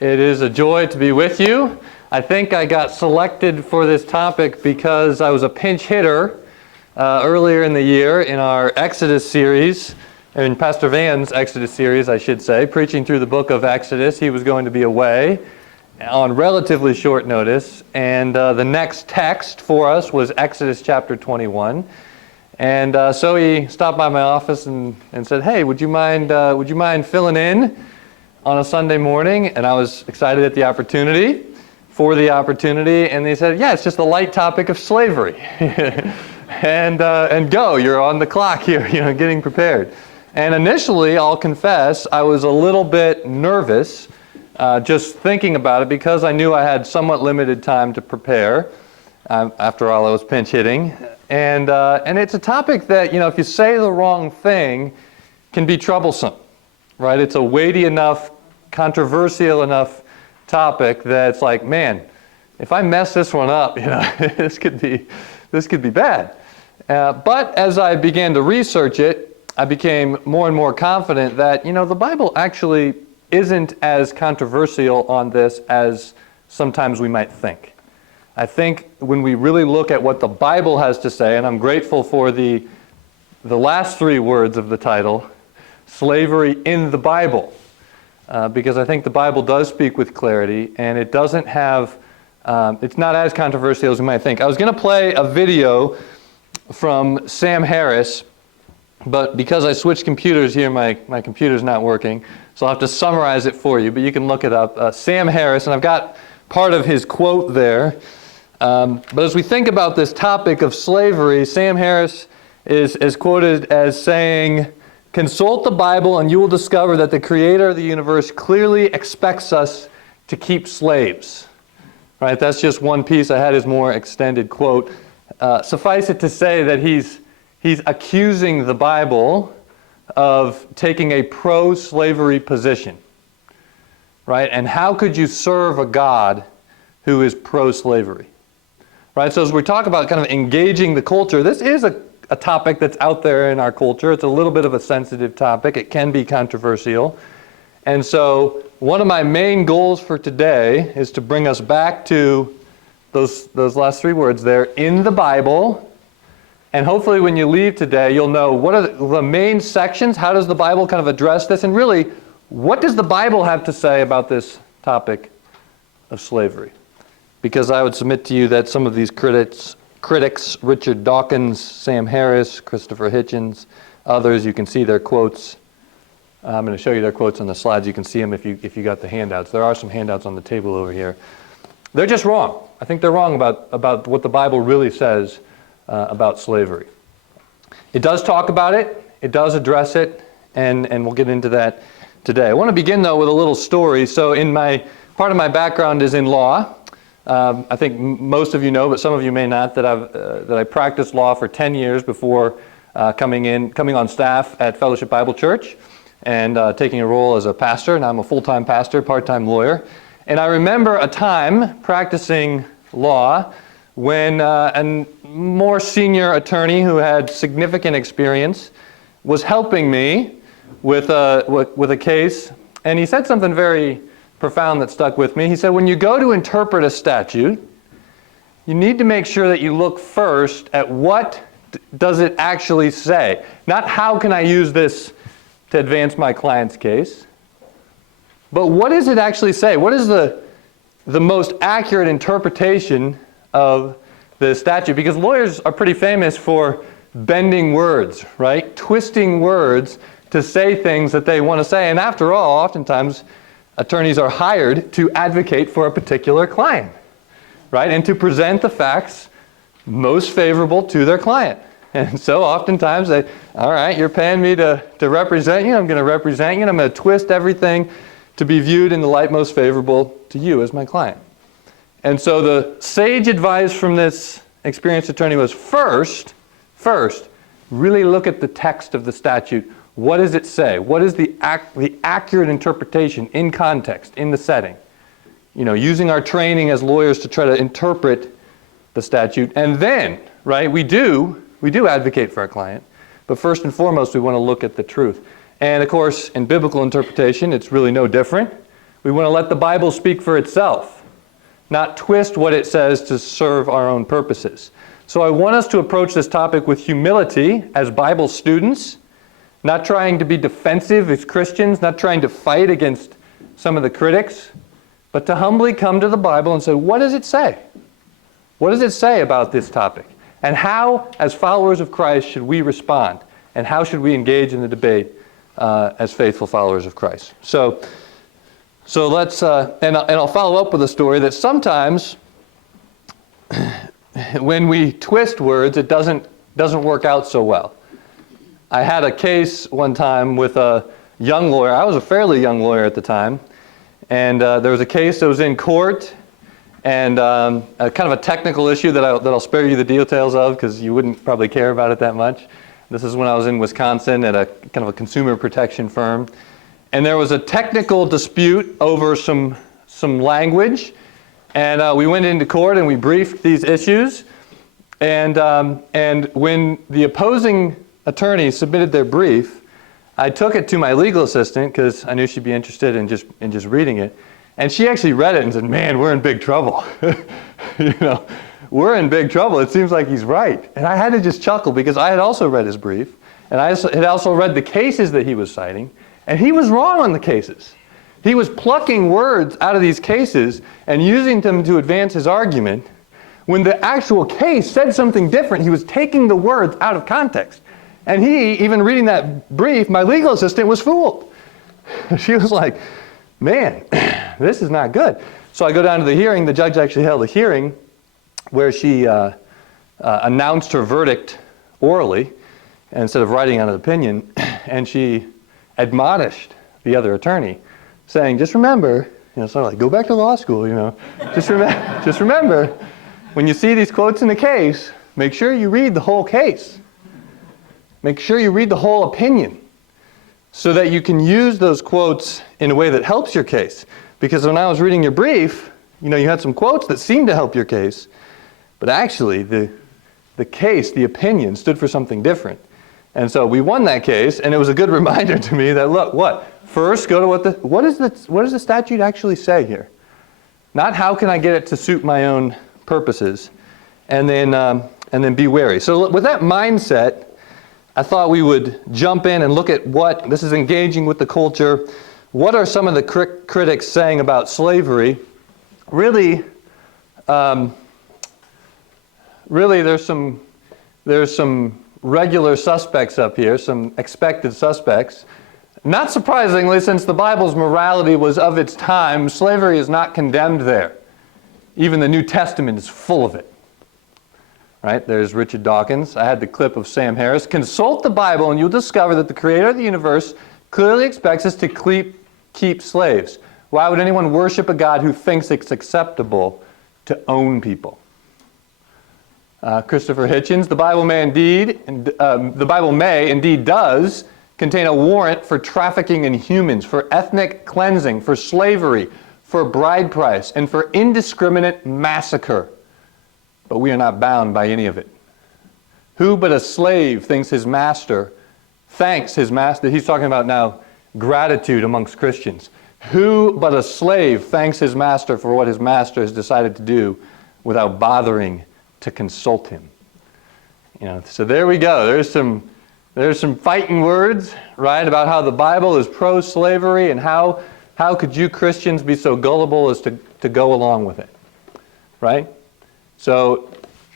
It is a joy to be with you. I think I got selected for this topic because I was a pinch hitter earlier in the year in our Exodus series, in Pastor Van's Exodus series, I should say, preaching through the book of Exodus. He was going to be away on relatively short notice, and the next text for us was Exodus chapter 21. And so he stopped by my office and said, "Hey, would you mind filling in on a Sunday morning?" And I was excited at the opportunity, and they said, "Yeah, it's just a light topic of slavery." and go, you're on the clock here, getting prepared. And initially, I'll confess, I was a little bit nervous just thinking about it because I knew I had somewhat limited time to prepare. After all, I was pinch hitting. And it's a topic that, if you say the wrong thing, can be troublesome, right? It's a weighty enough, controversial enough topic that it's like, man, if I mess this one up, this could be bad. But as I began to research it, I became more and more confident that, the Bible actually isn't as controversial on this as sometimes we might think. I think when we really look at what the Bible has to say, and I'm grateful for the last three words of the title, Slavery in the Bible, because I think the Bible does speak with clarity, and it doesn't have, it's not as controversial as you might think. I was going to play a video from Sam Harris, but because I switched computers here, my computer's not working, so I'll have to summarize it for you, but you can look it up. Sam Harris, and I've got part of his quote there. But as we think about this topic of slavery, Sam Harris is quoted as saying, "Consult the Bible and you will discover that the Creator of the universe clearly expects us to keep slaves." Right? That's just one piece. I had his more extended quote. Suffice it to say that he's accusing the Bible of taking a pro-slavery position. Right? And how could you serve a God who is pro-slavery? Right? So as we talk about kind of engaging the culture, this is a topic that's out there in our culture. It's a little bit of a sensitive topic. It can be controversial. And so one of my main goals for today is to bring us back to those last three words there, in the Bible. And hopefully when you leave today, you'll know what are the main sections, how does the Bible kind of address this, and really, what does the Bible have to say about this topic of slavery? Because I would submit to you that some of these critics, Richard Dawkins, Sam Harris, Christopher Hitchens, others, you can see their quotes. I'm going to show you their quotes on the slides. You can see them if you got the handouts. There are some handouts on the table over here. They're just wrong. I think they're wrong about what the Bible really says about slavery. It does talk about it. It does address it, and we'll get into that today. I want to begin, though, with a little story. So part of my background is in law. I think most of you know, but some of you may not, that I practiced law for 10 years before coming on staff at Fellowship Bible Church and taking a role as a pastor. And I'm a full-time pastor, part-time lawyer. And I remember a time practicing law when a more senior attorney who had significant experience was helping me with a case. And he said something very profound that stuck with me. He said, when you go to interpret a statute, you need to make sure that you look first at what does it actually say. Not how can I use this to advance my client's case, but what does it actually say? What is the most accurate interpretation of the statute? Because lawyers are pretty famous for bending words, right? Twisting words to say things that they want to say. And after all, oftentimes, attorneys are hired to advocate for a particular client, right? And to present the facts most favorable to their client. And so oftentimes all right, you're paying me to represent you, I'm going to represent you, and I'm going to twist everything to be viewed in the light most favorable to you as my client. And so the sage advice from this experienced attorney was first, really look at the text of the statute. What does it say? What is the accurate interpretation in context, in the setting? Using our training as lawyers to try to interpret the statute. And then, right, we do advocate for our client, but first and foremost, we want to look at the truth. And of course, in biblical interpretation, it's really no different. We want to let the Bible speak for itself, not twist what it says to serve our own purposes. So I want us to approach this topic with humility as Bible students, not trying to be defensive as Christians, not trying to fight against some of the critics, but to humbly come to the Bible and say, what does it say? What does it say about this topic? And how, as followers of Christ, should we respond? And how should we engage in the debate as faithful followers of Christ? So let's, and I'll follow up with a story that sometimes when we twist words, it doesn't work out so well. I had a case one time with a young lawyer. I was a fairly young lawyer at the time. And there was a case that was in court, and kind of a technical issue that I'll spare you the details of because you wouldn't probably care about it that much. This is when I was in Wisconsin at a kind of a consumer protection firm. And there was a technical dispute over some language. And we went into court and we briefed these issues. And when the opposing attorney submitted their brief, I took it to my legal assistant because I knew she'd be interested in just reading it. And she actually read it and said, man, we're in big trouble. We're in big trouble. It seems like he's right. And I had to just chuckle because I had also read his brief. And I had also read the cases that he was citing. And he was wrong on the cases. He was plucking words out of these cases and using them to advance his argument. When the actual case said something different, he was taking the words out of context. And he, even reading that brief, my legal assistant was fooled. She was like, man, this is not good. So I go down to the hearing. The judge actually held a hearing where she announced her verdict orally instead of writing out an opinion. And she admonished the other attorney, saying, just remember, sort of like, go back to law school, just remember, when you see these quotes in the case, make sure you read the whole case. Make sure you read the whole opinion so that you can use those quotes in a way that helps your case. Because when I was reading your brief, you had some quotes that seemed to help your case, but actually the case, the opinion, stood for something different. And so we won that case, and it was a good reminder to me that, look, first go to what does the statute actually say here? Not how can I get it to suit my own purposes, and then be wary. So with that mindset, I thought we would jump in and look at what, this is engaging with the culture, what are some of the critics saying about slavery? Really, there's some regular suspects up here, some expected suspects. Not surprisingly, since the Bible's morality was of its time, slavery is not condemned there. Even the New Testament is full of it. Right? There's Richard Dawkins. I had the clip of Sam Harris. Consult the Bible and you'll discover that the creator of the universe clearly expects us to keep slaves. Why would anyone worship a God who thinks it's acceptable to own people? Christopher Hitchens, the Bible may indeed does contain a warrant for trafficking in humans, for ethnic cleansing, for slavery, for bride price, and for indiscriminate massacre. But we are not bound by any of it. Who but a slave thanks his master, he's talking about now gratitude amongst Christians. Who but a slave thanks his master for what his master has decided to do without bothering to consult him? So there we go. There's some fighting words, right, about how the Bible is pro-slavery and how could you Christians be so gullible as to go along with it, right? So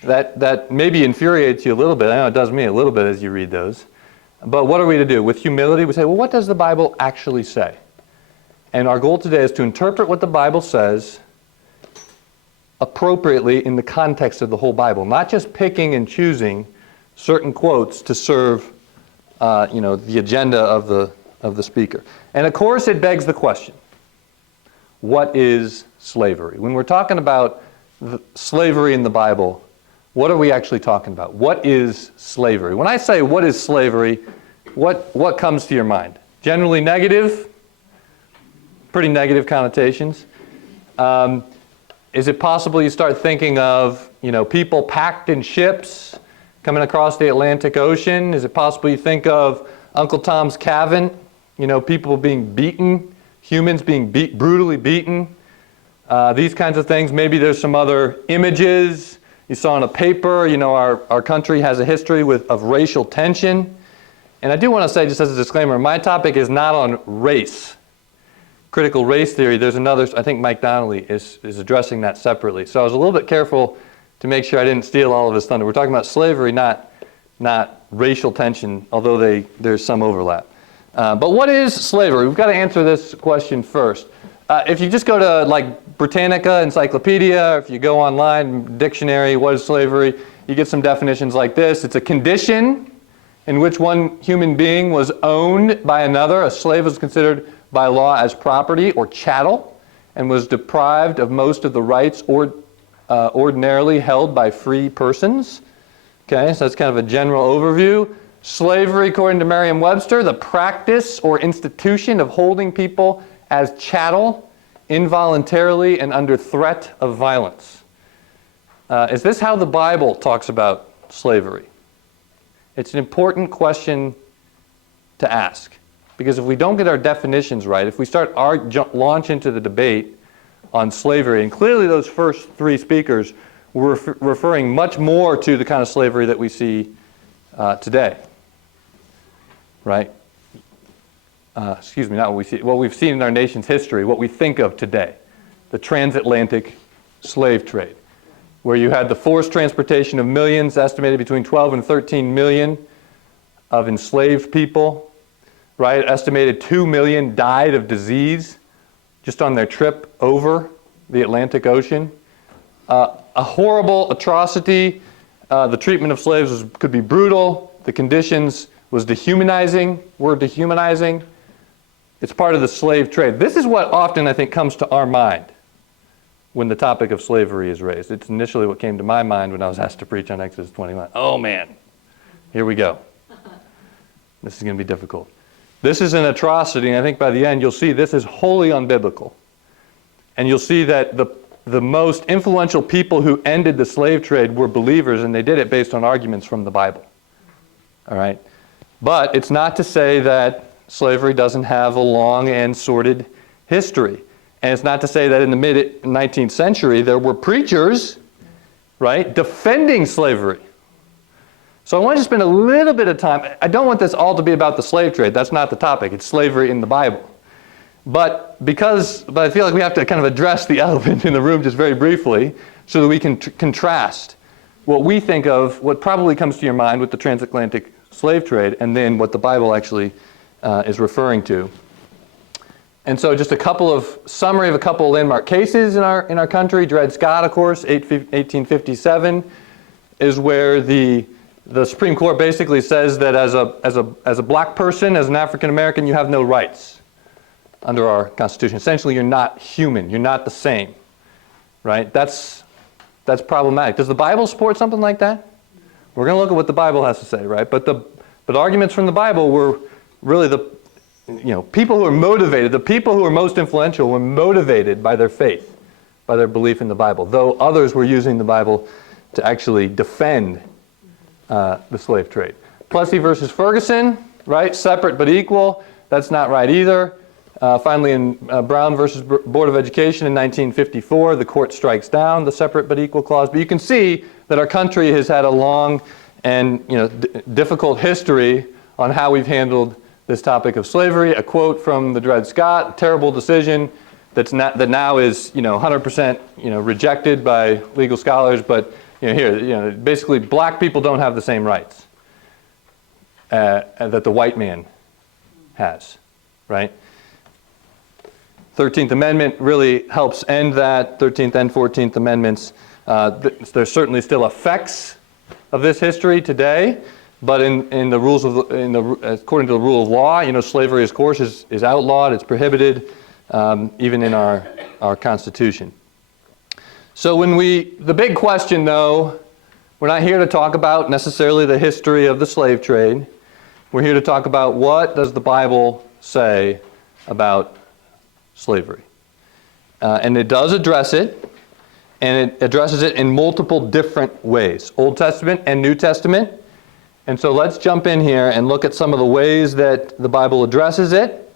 that maybe infuriates you a little bit. I know it does me a little bit as you read those. But what are we to do? With humility, we say, well, what does the Bible actually say? And our goal today is to interpret what the Bible says appropriately in the context of the whole Bible, not just picking and choosing certain quotes to serve the agenda of the speaker. And of course, it begs the question, what is slavery? When we're talking about slavery in the Bible, what are we actually talking about? What is slavery? When I say what is slavery, what comes to your mind? Generally negative, pretty negative connotations. Is it possible you start thinking of people packed in ships coming across the Atlantic Ocean? Is it possible you think of Uncle Tom's Cabin, people being beaten humans being brutally beaten, these kinds of things. Maybe there's some other images you saw in a paper. You know, our country has a history of racial tension. And I do want to say, just as a disclaimer, my topic is not on race, critical race theory. There's another, I think Mike Donnelly is addressing that separately. So I was a little bit careful to make sure I didn't steal all of his thunder. We're talking about slavery, not racial tension, although there's some overlap. But what is slavery? We've got to answer this question first. If you just go to like Britannica Encyclopedia, or if you go online, dictionary, what is slavery, you get some definitions like this. It's a condition in which one human being was owned by another. A slave was considered by law as property or chattel and was deprived of most of the rights ordinarily held by free persons. Okay, so that's kind of a general overview. Slavery, according to Merriam-Webster, the practice or institution of holding people as chattel involuntarily and under threat of violence. Is this how the Bible talks about slavery? It's an important question to ask, because if we don't get our definitions right, if we start launch into the debate on slavery, and clearly those first three speakers were referring much more to the kind of slavery that we see today, right? Excuse me, not what we see, what we've seen in our nation's history, what we think of today, the transatlantic slave trade, where you had the forced transportation of millions, estimated between 12 and 13 million of enslaved people, right? Estimated 2 million died of disease just on their trip over the Atlantic Ocean. A horrible atrocity. The treatment of slaves could be brutal. The conditions was dehumanizing. Word dehumanizing. It's part of the slave trade. This is what often I think comes to our mind when the topic of slavery is raised. It's initially what came to my mind when I was asked to preach on Exodus 21. Oh man, here we go. This is going to be difficult. This is an atrocity, and I think by the end you'll see this is wholly unbiblical. And you'll see that the most influential people who ended the slave trade were believers, and they did it based on arguments from the Bible. All right? But it's not to say that slavery doesn't have a long and sordid history. And it's not to say that in the mid-19th century there were preachers, right, defending slavery. So I want to spend a little bit of time. I don't want this all to be about the slave trade. That's not the topic. It's slavery in the Bible. But I feel like we have to kind of address the elephant in the room just very briefly so that we can contrast what we think of, what probably comes to your mind with the transatlantic slave trade, and then what the Bible actually is referring to. And so just summary of a couple of landmark cases in our country. Dred Scott, of course, 1857, is where the Supreme Court basically says that as a black person, as an African American, you have no rights under our Constitution. Essentially, you're not human. You're not the same, right? That's problematic. Does the Bible support something like that? We're going to look at what the Bible has to say, right? But arguments from the Bible were really people who are motivated, the people who are most influential were motivated by their faith, by their belief in the Bible, though others were using the Bible to actually defend the slave trade. Plessy versus Ferguson, right? Separate but equal. That's not right either. Finally, in Brown versus Board of Education in 1954, the court strikes down the separate but equal clause. But you can see that our country has had a long and difficult history on how we've handled this topic of slavery. A quote from the Dred Scott, terrible decision that now is 100% rejected by legal scholars. But basically, black people don't have the same rights that the white man has, right? 13th Amendment really helps end that. 13th and 14th Amendments. There's certainly still effects of this history today, but in the rules according to the rule of law, slavery, of course, is outlawed. It's prohibited, even in our Constitution. So the big question, though, we're not here to talk about necessarily the history of the slave trade. We're here to talk about what does the Bible say about slavery. And it does address it, and it addresses it in multiple different ways, Old Testament and New Testament. And so let's jump in here and look at some of the ways that the Bible addresses it.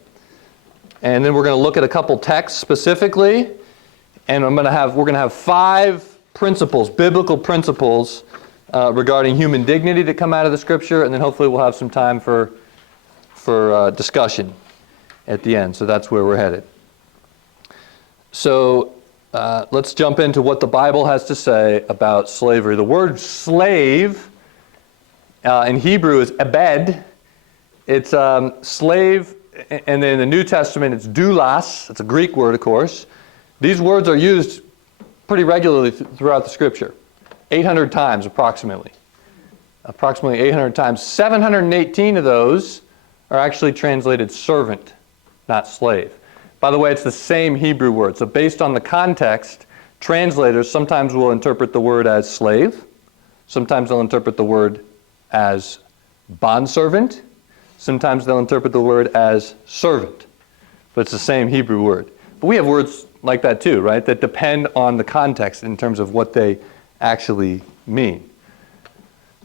And then we're going to look at a couple texts specifically, and we're going to have 5 principles, biblical principles regarding human dignity that come out of the Scripture, and then hopefully we'll have some time for discussion at the end. So that's where we're headed. So let's jump into what the Bible has to say about slavery. The word slave in Hebrew is ebed. It's slave, and then in the New Testament it's doulos. It's a Greek word, of course. These words are used pretty regularly throughout the Scripture. 800 times approximately. Approximately 800 times. 718 of those are actually translated servant, not slave. By the way, it's the same Hebrew word. So based on the context, translators sometimes will interpret the word as slave. Sometimes they'll interpret the word as bondservant. Sometimes they'll interpret the word as servant. But it's the same Hebrew word. But we have words like that too, right? That depend on the context in terms of what they actually mean.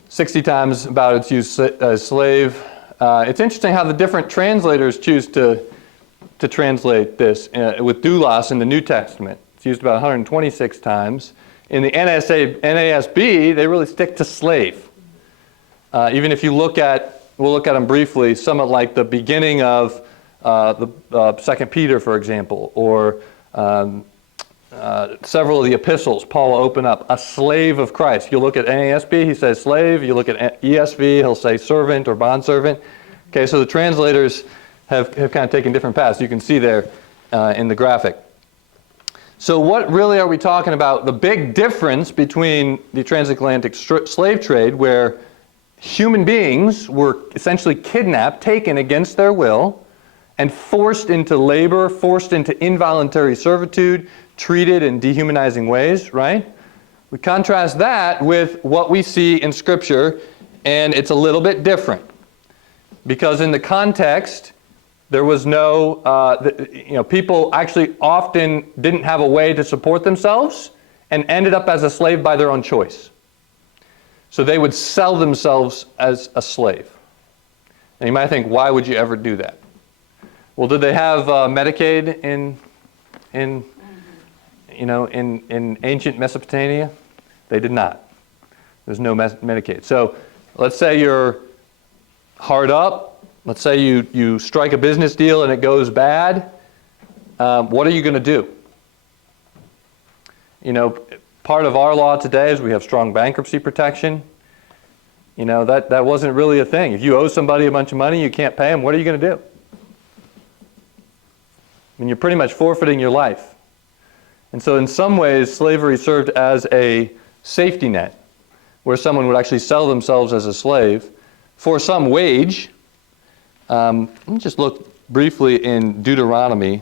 60 times about it's used as slave. It's interesting how the different translators choose to translate this. With doulos in the New Testament, it's used about 126 times. In the NASB, they really stick to slave. Even if you we'll look at them briefly, somewhat like the beginning of the 2 Peter, for example, or several of the epistles, Paul will open up, a slave of Christ. You look at NASB, he says slave. You look at ESV, he'll say servant or bondservant. Okay, so the translators have kind of taken different paths. You can see there in the graphic. So what really are we talking about? The big difference between the transatlantic slave trade, where human beings were essentially kidnapped, taken against their will, and forced into labor, forced into involuntary servitude, treated in dehumanizing ways, right? We contrast that with what we see in Scripture, and it's a little bit different. Because in the context, there was no, people actually often didn't have a way to support themselves and ended up as a slave by their own choice. So they would sell themselves as a slave. And you might think, why would you ever do that? Well, did they have Medicaid in ancient Mesopotamia? They did not. There's no Medicaid. So let's say you're hard up. Let's say you strike a business deal and it goes bad. What are you going to do? Part of our law today is we have strong bankruptcy protection. That wasn't really a thing. If you owe somebody a bunch of money, you can't pay them, what are you going to do? You're pretty much forfeiting your life. And so in some ways, slavery served as a safety net, where someone would actually sell themselves as a slave for some wage. Let me just look briefly in Deuteronomy.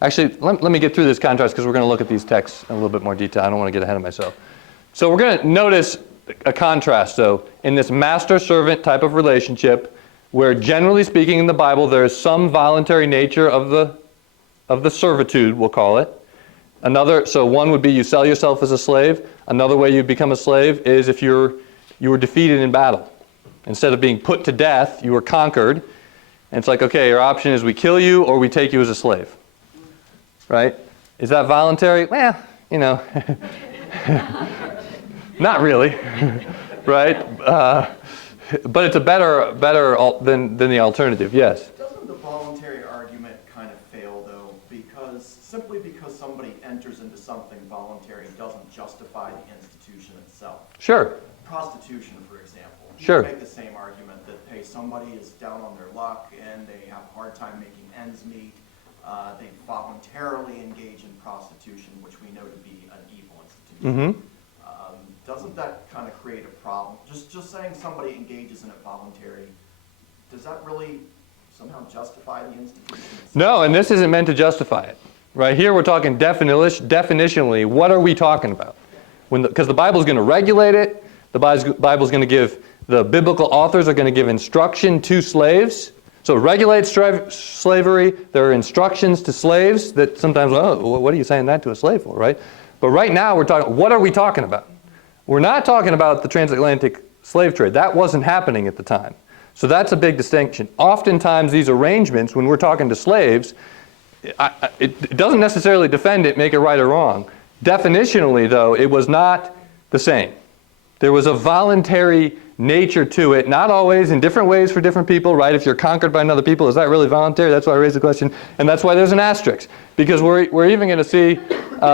Actually, let me get through this contrast because we're going to look at these texts in a little bit more detail. I don't want to get ahead of myself. So we're going to notice a contrast, though, in this master-servant type of relationship where, generally speaking, in the Bible, there is some voluntary nature of the servitude, we'll call it. So one would be you sell yourself as a slave. Another way you become a slave is if you were defeated in battle. Instead of being put to death, you were conquered. And it's like, okay, your option is we kill you or we take you as a slave. Right? Is that voluntary? Well, not really. Right? But it's a better than the alternative, yes. Doesn't the voluntary argument kind of fail, though? Simply because somebody enters into something voluntary doesn't justify the institution itself. Sure. Prostitution, for example. Sure. You make the same argument that, hey, somebody is down on their luck and they have a hard time making ends meet. They voluntarily engage in prostitution, which we know to be an evil institution. Mm-hmm. Doesn't that kind of create a problem? Just saying somebody engages in it voluntary, does that really somehow justify the institution itself? No, and this isn't meant to justify it. Right here we're talking definitionally, what are we talking about? Because the Bible's going to regulate it. The Bible's going to give, the biblical authors are going to give instruction to slaves. So regulate slavery. There are instructions to slaves that sometimes, what are you saying that to a slave for, right? But right now we're talking, what are we talking about? We're not talking about the transatlantic slave trade. That wasn't happening at the time. So that's a big distinction. Oftentimes these arrangements, when we're talking to slaves, it doesn't necessarily defend it, make it right or wrong. Definitionally, though, it was not the same. There was a voluntary nature to it, not always, in different ways for different people, right? If you're conquered by another people, is that really voluntary? That's why I raised the question, and that's why there's an asterisk. Because we're even going to see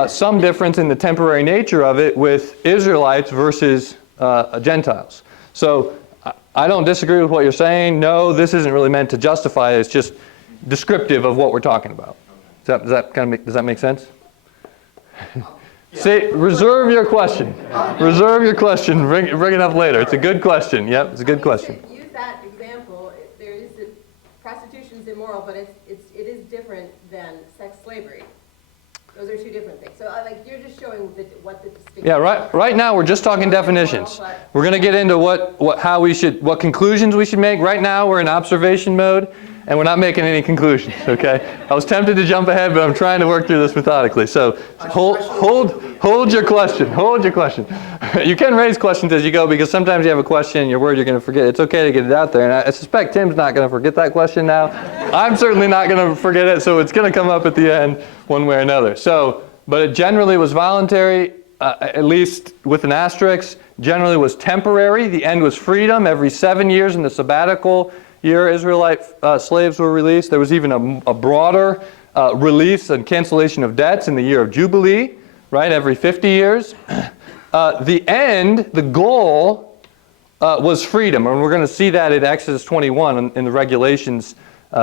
some difference in the temporary nature of it with Israelites versus Gentiles. So I don't disagree with what you're saying. No, this isn't really meant to justify it. It's just descriptive of what we're talking about. Does that make sense? Say, reserve your question. Reserve your question. Bring it up later. It's a good question. Yep, it's a good question. Use that example. There is prostitution's immoral, but it is different than sex slavery. Those are two different things. So you're just showing what the distinction. Yeah, right now we're just talking definitions. We're going to get into what conclusions we should make. Right now we're in observation mode, and we're not making any conclusions. Okay. I was tempted to jump ahead, but I'm trying to work through this methodically. So hold your question. Hold your question. You can raise questions as you go, because sometimes you have a question and you're worried you're going to forget. It's okay to get it out there, and I suspect Tim's not going to forget that question now. I'm certainly not going to forget it, so it's going to come up at the end one way or another. So, but it generally was voluntary, at least with an asterisk. Generally was temporary. The end was freedom. Every 7 years in the sabbatical year, Israelite slaves were released. There was even a broader release and cancellation of debts in the year of Jubilee, right, every 50 years. The end, the goal, was freedom. And we're going to see that in Exodus 21 in the regulations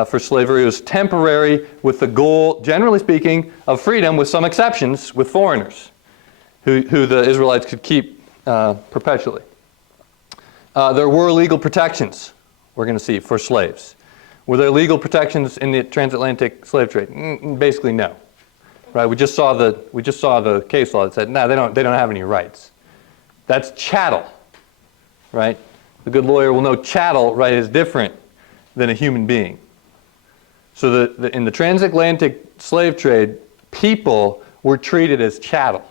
for slavery. It was temporary with the goal, generally speaking, of freedom, with some exceptions with foreigners who the Israelites could keep perpetually. There were legal protections, we're going to see, for slaves. Were there legal protections in the transatlantic slave trade? Basically, no. Right? We just saw the case law that said, no, they don't have any rights. That's chattel. Right? The good lawyer will know chattel, right, is different than a human being. So in the transatlantic slave trade, people were treated as chattel.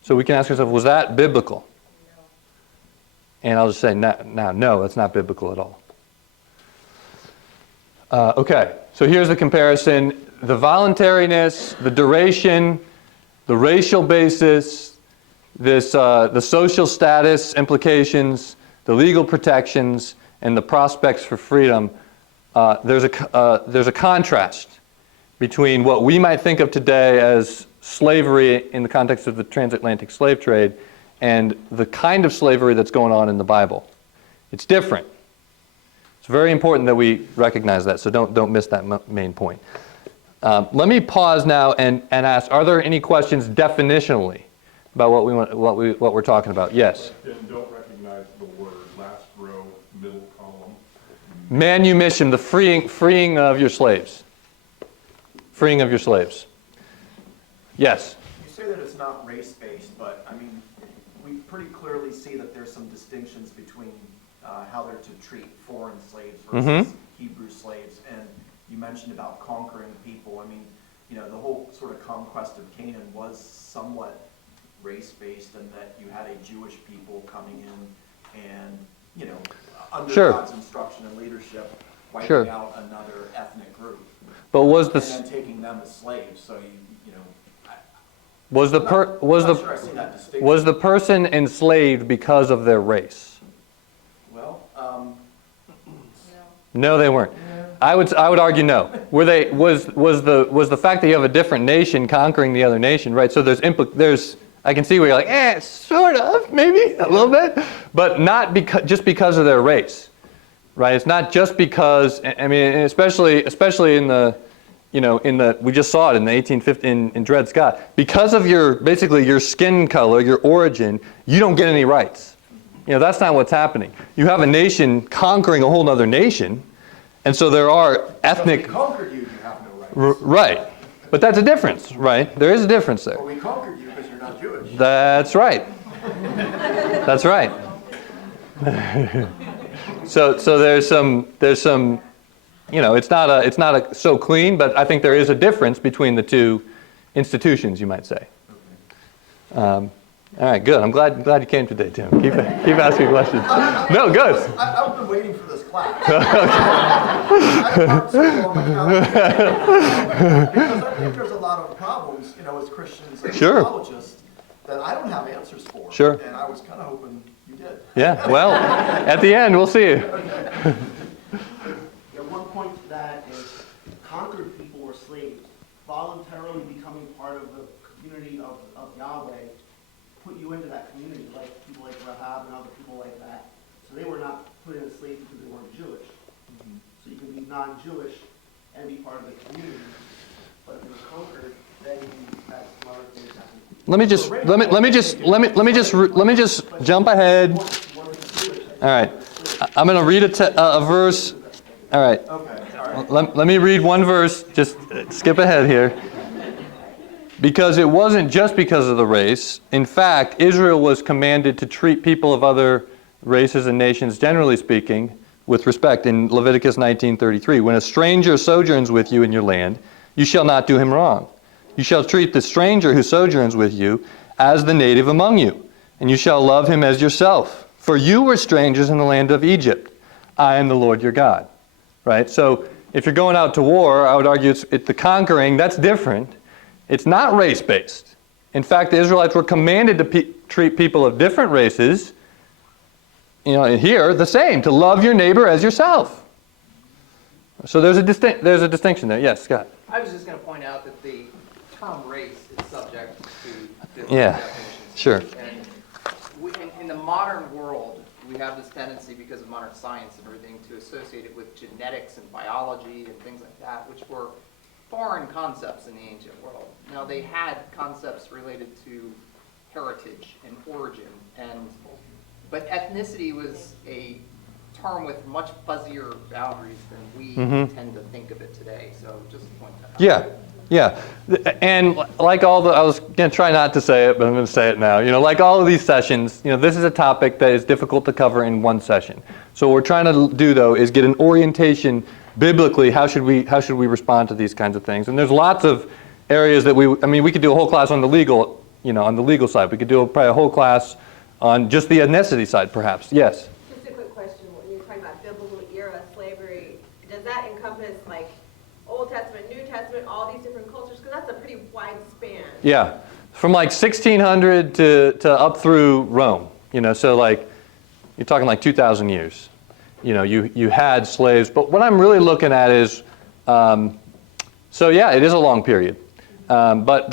So we can ask ourselves, was that biblical? And I'll just say, no, that's not biblical at all. Okay, so here's the comparison. The voluntariness, the duration, the racial basis, the social status implications, the legal protections, and the prospects for freedom. There's a contrast between what we might think of today as slavery in the context of the transatlantic slave trade and the kind of slavery that's going on in the Bible. It's different. It's very important that we recognize that, so don't miss that main point. Let me pause now and ask, are there any questions definitionally about what we're talking about? Yes? And don't recognize the word last row, middle column. Manumission, the freeing of your slaves. Freeing of your slaves. Yes? You say that it's not race-based, but I mean, we pretty clearly see that there's some distinctions between how they're to treat foreign slaves versus Hebrew slaves. And you mentioned about conquering people. I mean, the whole sort of conquest of Canaan was somewhat race-based, in that you had a Jewish people coming in and, under God's instruction and leadership, wiping out another ethnic group. But was and then taking them as slaves. So was the person enslaved because of their race? Well, no, they weren't. I would argue no. Was the fact that you have a different nation conquering the other nation, right? So there's I can see where you're like, sort of, maybe a little bit, but not just because of their race, right? It's not just because. I mean, especially in the. We just saw it in the 1850 in Dred Scott. Because of basically your skin color, your origin, you don't get any rights. That's not what's happening. You have a nation conquering a whole other nation, and so there are ethnic. So if we conquered you, you have no rights. Right, but that's a difference, right? There is a difference there. Well, we conquered you because you're not Jewish. That's right. That's right. So there's some. It's not so clean, but I think there is a difference between the two institutions, you might say. All right, good. I'm glad you came today, Tim. Keep asking questions. No, good. I've been waiting for this class. I have marked school on my calendar. Because I think there's a lot of problems, as Christians and Sure. theologists that I don't have answers for. Sure. And I was kind of hoping you did. Yeah, well, at the end, we'll see. Yeah, one point to that is conquered people were slaves. Voluntarily becoming part of the community of Yahweh put you into that community, like people like Rahab and other people like that. So they were not put into slavery because they weren't Jewish. So you can be non-Jewish and be part of the community. But if you're conquered, then you have some other things happen. Let me just jump ahead. All right, I'm going to read a verse. All right. Okay, all right. Let me read one verse, just skip ahead here. Because it wasn't just because of the race. In fact, Israel was commanded to treat people of other races and nations, generally speaking, with respect in Leviticus 19:33. When a stranger sojourns with you in your land, you shall not do him wrong. You shall treat the stranger who sojourns with you as the native among you, and you shall love him as yourself. For you were strangers in the land of Egypt. I am the Lord your God. Right? So if you're going out to war, I would argue it's the conquering, that's different. It's not race-based. In fact, the Israelites were commanded to treat people of different races, here, the same, to love your neighbor as yourself. So there's a distinction there. Yes, Scott? I was just going to point out that the term race is subject to different Yeah, definitions. sure. And in the modern world, we have this tendency, because of modern science and everything, to associate it with genetics and biology and things like that, which were foreign concepts in the ancient world. Now, they had concepts related to heritage and origin, but ethnicity was a term with much fuzzier boundaries than we tend to think of it today. So just to point that out. Yeah. And like I was going to try not to say it, but I'm going to say it now. Like all of these sessions, this is a topic that is difficult to cover in one session. So what we're trying to do, though, is get an orientation biblically. How should we respond to these kinds of things? And there's lots of areas that we could do a whole class on the legal, on the legal side. We could do probably a whole class on just the ethnicity side, perhaps. Yes. Just a quick question, when you're talking about biblical era slavery, does that encompass like Old Testament, New Testament, all these different cultures? Because that's a pretty wide span. Yeah, from like 1600 to up through Rome. So like you're talking like 2,000 years. You had slaves, but what I'm really looking at is, it is a long period, but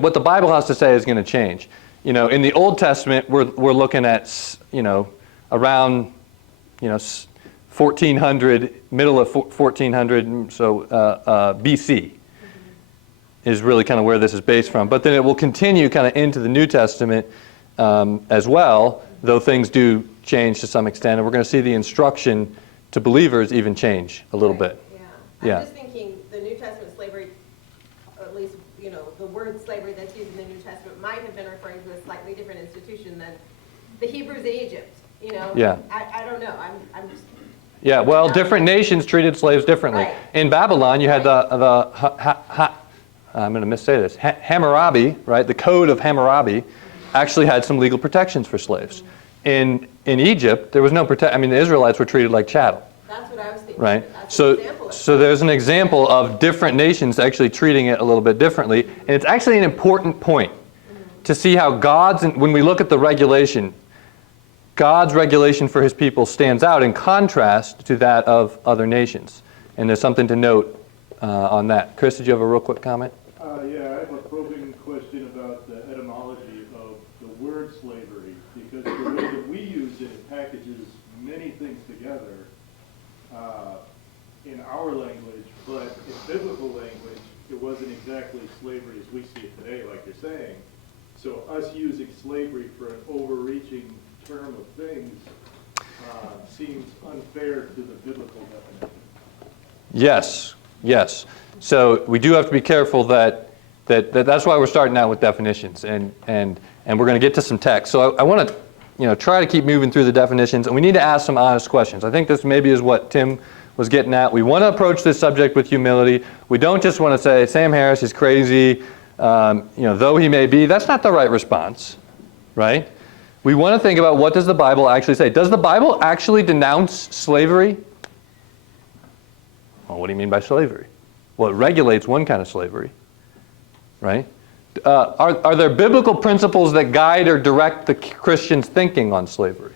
what the Bible has to say is going to change. In the Old Testament, we're looking at around 1400, middle of 1400, so BC is really kind of where this is based from. But then it will continue kind of into the New Testament as well, though things do change to some extent, and we're going to see the instruction to believers even change a little bit. Yeah. I'm just thinking the New Testament slavery, or at least, the word slavery that's used in the New Testament might have been referring to a slightly different institution than the Hebrews in Egypt, Yeah. I don't know, I'm just... Yeah, well, different nations treated slaves differently. Right. In Babylon, you had I'm going to missay this, Hammurabi, right? The Code of Hammurabi actually had some legal protections for slaves. In Egypt, there was no the Israelites were treated like chattel. That's what I was thinking. Right. That's an example. So there's an example of different nations actually treating it a little bit differently, and it's actually an important point to see how when we look at the regulation, God's regulation for his people stands out in contrast to that of other nations. And there's something to note on that. Chris, did you have a real quick comment? Yeah, I have a probing question about the etymology of the word slavery, because the way that we use it packages many things together in our language, but in biblical language, it wasn't exactly slavery as we see it today, like you're saying. So us using slavery for an overreaching term of things seems unfair to the biblical definition. Yes. So we do have to be careful that's why we're starting out with definitions, and we're going to get to some text. So I want to try to keep moving through the definitions, and we need to ask some honest questions. I think this maybe is what Tim was getting at. We want to approach this subject with humility. We don't just want to say, Sam Harris is crazy, though he may be. That's not the right response. right? We want to think about, what does the Bible actually say? Does the Bible actually denounce slavery? Well, what do you mean by slavery? Well, it regulates one kind of slavery, right? Are there biblical principles that guide or direct the Christian's thinking on slavery?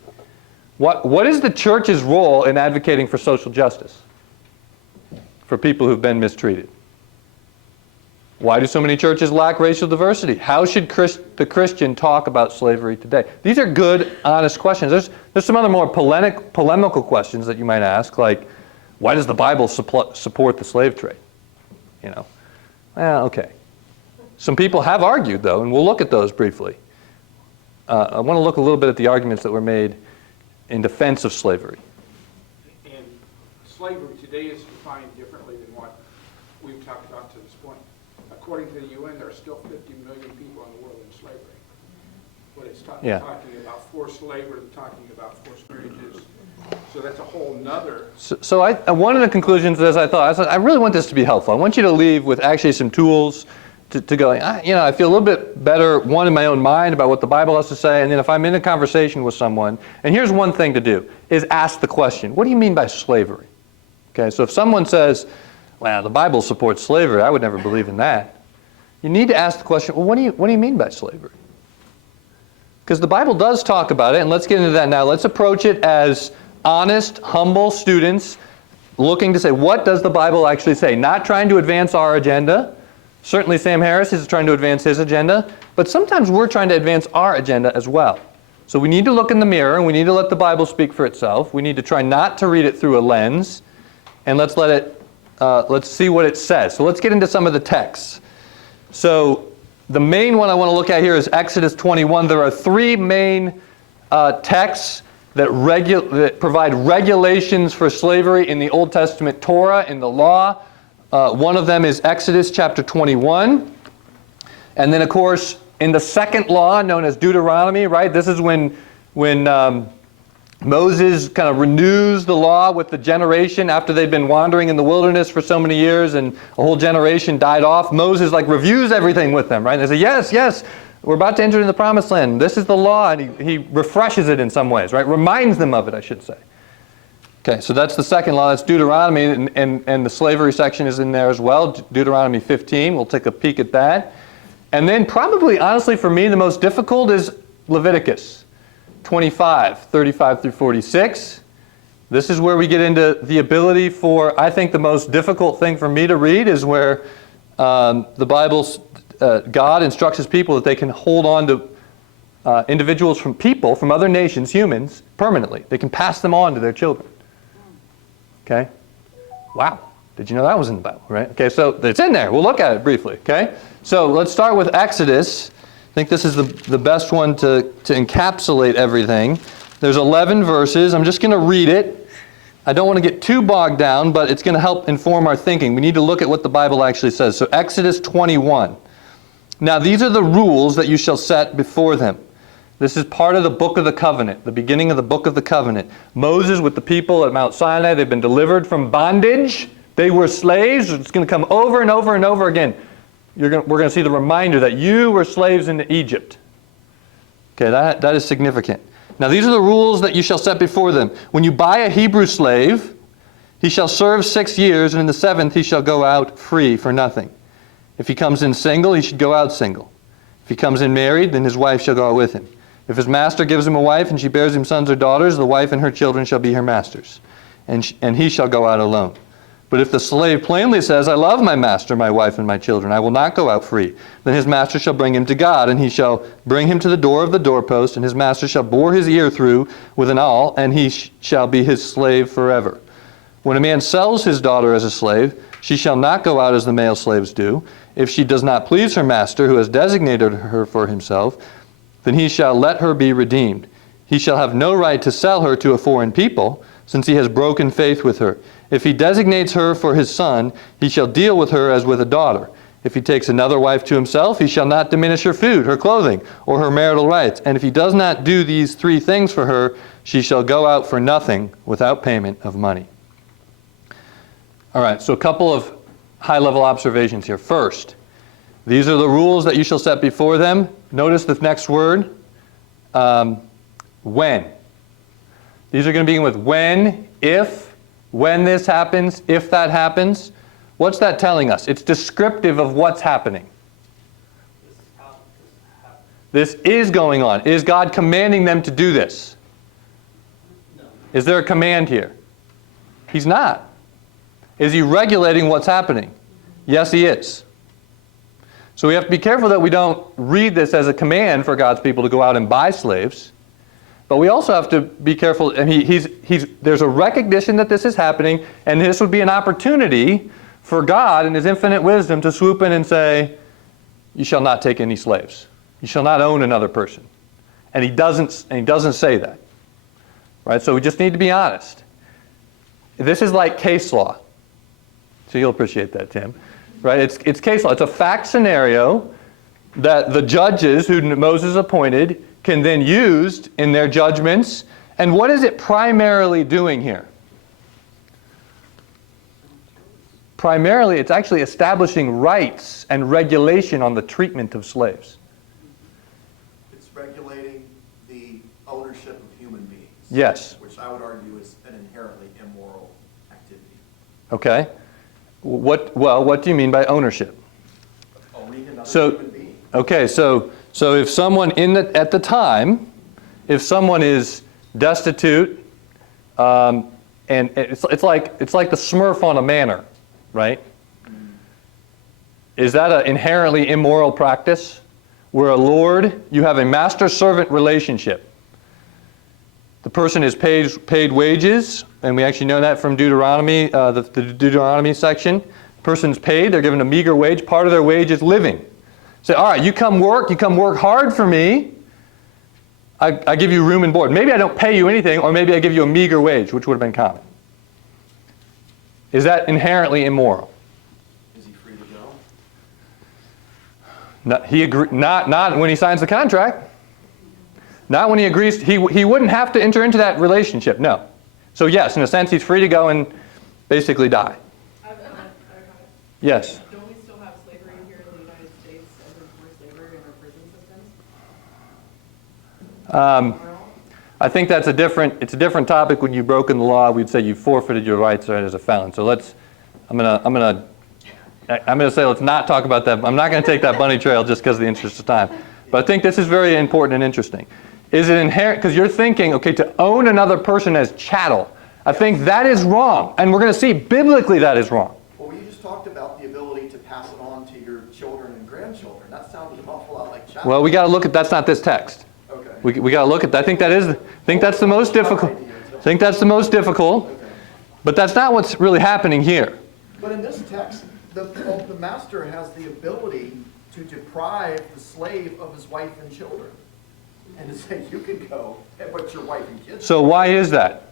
What is the church's role in advocating for social justice for people who've been mistreated? Why do so many churches lack racial diversity? How should the Christian talk about slavery today? These are good, honest questions. There's some other more polemical questions that you might ask, like, why does the Bible support the slave trade? You know, well, okay. Some people have argued, though, and we'll look at those briefly. I want to look a little bit at the arguments that were made in defense of slavery. And slavery today is defined differently than what we've talked about to this point. According to the UN, there are still 50 million people in the world in slavery. But it's talking about forced labor, talking about forced marriages. So that's a whole nother. So one of the conclusions, as I said, I really want this to be helpful. I want you to leave with actually some tools to go, I feel a little bit better, one, in my own mind about what the Bible has to say, and then if I'm in a conversation with someone, and here's one thing to do, is ask the question, what do you mean by slavery? Okay, so if someone says, well, the Bible supports slavery, I would never believe in that. You need to ask the question, well, what do you mean by slavery? Because the Bible does talk about it, and let's get into that now. Let's approach it as honest, humble students looking to say, what does the Bible actually say? Not trying to advance our agenda. Certainly Sam Harris is trying to advance his agenda, but sometimes we're trying to advance our agenda as well. So we need to look in the mirror, and we need to let the Bible speak for itself. We need to try not to read it through a lens, and let's see what it says. So let's get into some of the texts. So the main one I want to look at here is Exodus 21. There are three main texts that provide regulations for slavery in the Old Testament Torah, in the law. One of them is Exodus chapter 21. And then, of course, in the second law, known as Deuteronomy, right? This is when Moses kind of renews the law with the generation after they've been wandering in the wilderness for so many years and a whole generation died off. Moses reviews everything with them, right? And they say, yes, we're about to enter into the promised land. This is the law, and he refreshes it in some ways, right? Reminds them of it, I should say. Okay, so that's the second law. That's Deuteronomy, and the slavery section is in there as well. Deuteronomy 15. We'll take a peek at that. And then probably, honestly, for me, the most difficult is Leviticus 25, 35 through 46. This is where we get into the ability for, I think the most difficult thing for me to read is where the Bible's, God instructs his people that they can hold on to individuals from other nations, humans, permanently. They can pass them on to their children. Okay? Wow. Did you know that was in the Bible, right? Okay, so it's in there. We'll look at it briefly, okay? So let's start with Exodus. I think this is the best one to encapsulate everything. There's 11 verses. I'm just going to read it. I don't want to get too bogged down, but it's going to help inform our thinking. We need to look at what the Bible actually says. So Exodus 21. Now these are the rules that you shall set before them. This is part of the Book of the Covenant, the beginning of the Book of the Covenant. Moses with the people at Mount Sinai, they've been delivered from bondage. They were slaves. It's going to come over and over and over again. We're going to see the reminder that you were slaves in Egypt. Okay, that is significant. Now these are the rules that you shall set before them. When you buy a Hebrew slave, he shall serve 6 years, and in the 7th he shall go out free for nothing. If he comes in single, he should go out single. If he comes in married, then his wife shall go out with him. If his master gives him a wife, and she bears him sons or daughters, the wife and her children shall be her masters, and he shall go out alone. But if the slave plainly says, I love my master, my wife, and my children, I will not go out free, then his master shall bring him to God, and he shall bring him to the door of the doorpost, and his master shall bore his ear through with an awl, and he shall be his slave forever. When a man sells his daughter as a slave, she shall not go out as the male slaves do. If she does not please her master, who has designated her for himself, then he shall let her be redeemed. He shall have no right to sell her to a foreign people, since he has broken faith with her. If he designates her for his son, he shall deal with her as with a daughter. If he takes another wife to himself, he shall not diminish her food, her clothing, or her marital rights. And if he does not do these 3 things for her, she shall go out for nothing without payment of money. All right, so a couple of high-level observations here. First, these are the rules that you shall set before them. Notice the next word, when. These are going to begin with when, if, when this happens, if that happens. What's that telling us? It's descriptive of what's happening. This is going on. Is God commanding them to do this? No. Is there a command here? He's not. Is he regulating what's happening? Yes, he is. So we have to be careful that we don't read this as a command for God's people to go out and buy slaves. But we also have to be careful, and there's a recognition that this is happening, and this would be an opportunity for God in his infinite wisdom to swoop in and say, you shall not take any slaves. You shall not own another person. And he doesn't say that. Right? So we just need to be honest. This is like case law. So you'll appreciate that, Tim. Right? It's case law. It's a fact scenario that the judges who Moses appointed can then use in their judgments. And what is it primarily doing here? Primarily, it's actually establishing rights and regulation on the treatment of slaves. It's regulating the ownership of human beings. Yes. Which I would argue is an inherently immoral activity. Okay. What do you mean by ownership? Owning another So, human being. okay, so if someone at the time, if someone is destitute, and it's like the Smurf on a manor, right? Is that an inherently immoral practice? Where a lord, you have a master-servant relationship. The person is paid wages, and we actually know that from Deuteronomy, the Deuteronomy section. Person's paid, they're given a meager wage. Part of their wage is living. Say, all right, you come work hard for me. I give you room and board. Maybe I don't pay you anything, or maybe I give you a meager wage, which would have been common. Is that inherently immoral? Is he free to go? Not when he signs the contract. Not when he agrees. He wouldn't have to enter into that relationship, no. So yes, in a sense, he's free to go and basically die. Yes? Don't we still have slavery here in the United States and enforced slavery in our prison systems? I think it's a different topic. When you've broken the law, we'd say you forfeited your rights as a felon. So I'm gonna say let's not talk about that. I'm not gonna take that bunny trail just because of the interest of time. But I think this is very important and interesting. Is it inherent? Because you're thinking, okay, to own another person as chattel. I think that is wrong. And we're going to see biblically that is wrong. Well, you just talked about the ability to pass it on to your children and grandchildren. That sounded an awful lot like chattel. Well, we got to look at, that's not this text. Okay. We got to look at that. I think that's the most difficult. I think that's the most difficult. Okay. But that's not what's really happening here. But in this text, the master has the ability to deprive the slave of his wife and children. And to say, you can go, but your wife and kids. So why is that?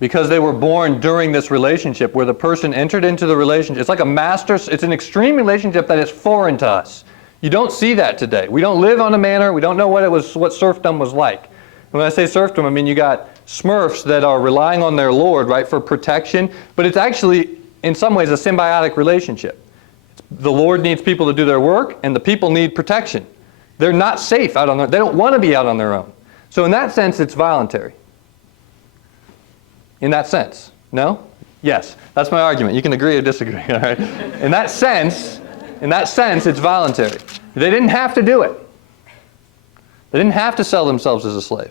Because they were born during this relationship where the person entered into the relationship. It's like a master, it's an extreme relationship that is foreign to us. You don't see that today. We don't live on a manor. We don't know what serfdom was like. And when I say serfdom, I mean you got Smurfs that are relying on their lord, right, for protection. But it's actually, in some ways, a symbiotic relationship. The Lord needs people to do their work, and the people need protection. They're not safe out on their own. They don't want to be out on their own. So in that sense, it's voluntary. In that sense. No? Yes. That's my argument. You can agree or disagree. All right? In that sense, it's voluntary. They didn't have to do it. They didn't have to sell themselves as a slave.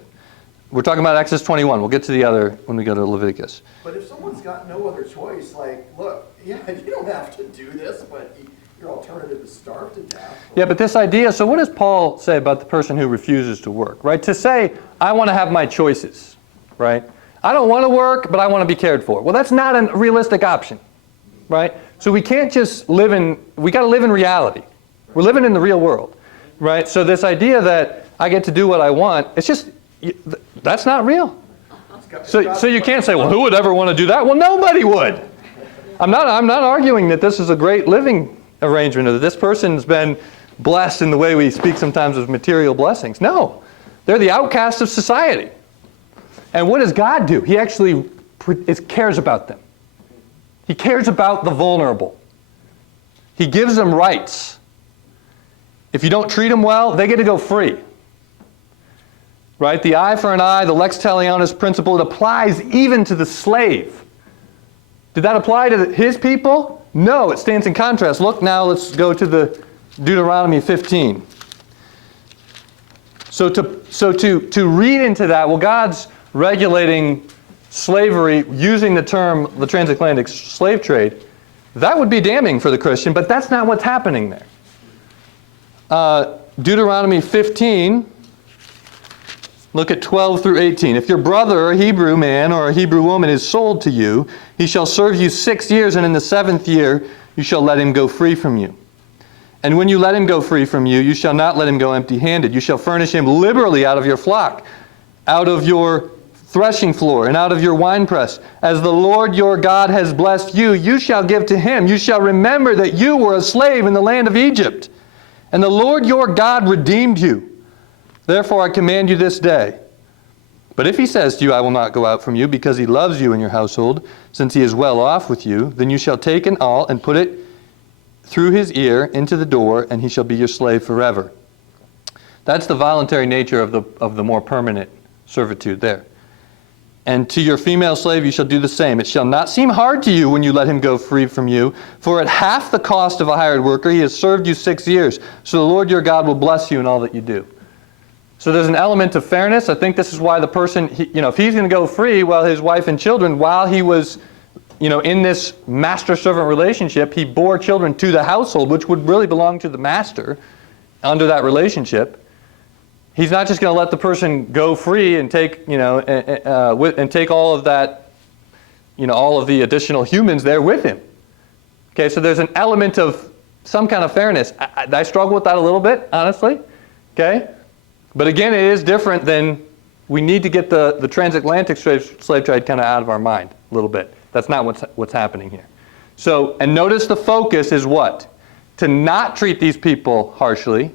We're talking about Exodus 21. We'll get to the other when we go to Leviticus. But if someone's got no other choice, like, look, yeah, you don't have to do this, but your alternative is starve to death. Yeah, but this idea, so what does Paul say about the person who refuses to work, right? To say, I want to have my choices, right? I don't want to work, but I want to be cared for. Well, that's not a realistic option, right? So we can't just we got to live in reality. We're living in the real world, right? So this idea that I get to do what I want, it's just, that's not real. So you can't say, well, who would ever want to do that? Well, nobody would. I'm not arguing that this is a great living arrangement, or that this person's been blessed in the way we speak sometimes of material blessings. No, they're the outcasts of society. And what does God do? He actually cares about them. He cares about the vulnerable. He gives them rights. If you don't treat them well, they get to go free. right? The eye for an eye, the lex talionis principle, it applies even to the slave. Did that apply to his people? No, it stands in contrast. Look now, let's go to the Deuteronomy 15. So to read into that, well, God's regulating slavery using the term the transatlantic slave trade. That would be damning for the Christian, but that's not what's happening there. Deuteronomy 15, look at 12 through 18. If your brother, a Hebrew man or a Hebrew woman, is sold to you, he shall serve you 6 years, and in the 7th year you shall let him go free from you. And when you let him go free from you, you shall not let him go empty-handed. You shall furnish him liberally out of your flock, out of your threshing floor, and out of your winepress. As the Lord your God has blessed you, you shall give to him. You shall remember that you were a slave in the land of Egypt, and the Lord your God redeemed you. Therefore I command you this day. But if he says to you, I will not go out from you, because he loves you and your household, since he is well off with you, then you shall take an awl and put it through his ear into the door, and he shall be your slave forever. That's the voluntary nature of the more permanent servitude there. And to your female slave you shall do the same. It shall not seem hard to you when you let him go free from you, for at half the cost of a hired worker he has served you 6 years. So the Lord your God will bless you in all that you do. So there's an element of fairness. I think this is why the person, if he's going to go free, well, his wife and children, while he was in this master-servant relationship, he bore children to the household, which would really belong to the master under that relationship. He's not just going to let the person go free and take, and take all of that, all of the additional humans there with him. Okay, so there's an element of some kind of fairness. I struggle with that a little bit, honestly. Okay, but again, it is different than we need to get the transatlantic slave trade kind of out of our mind a little bit. That's not what's happening here. So, and notice the focus is what? To not treat these people harshly,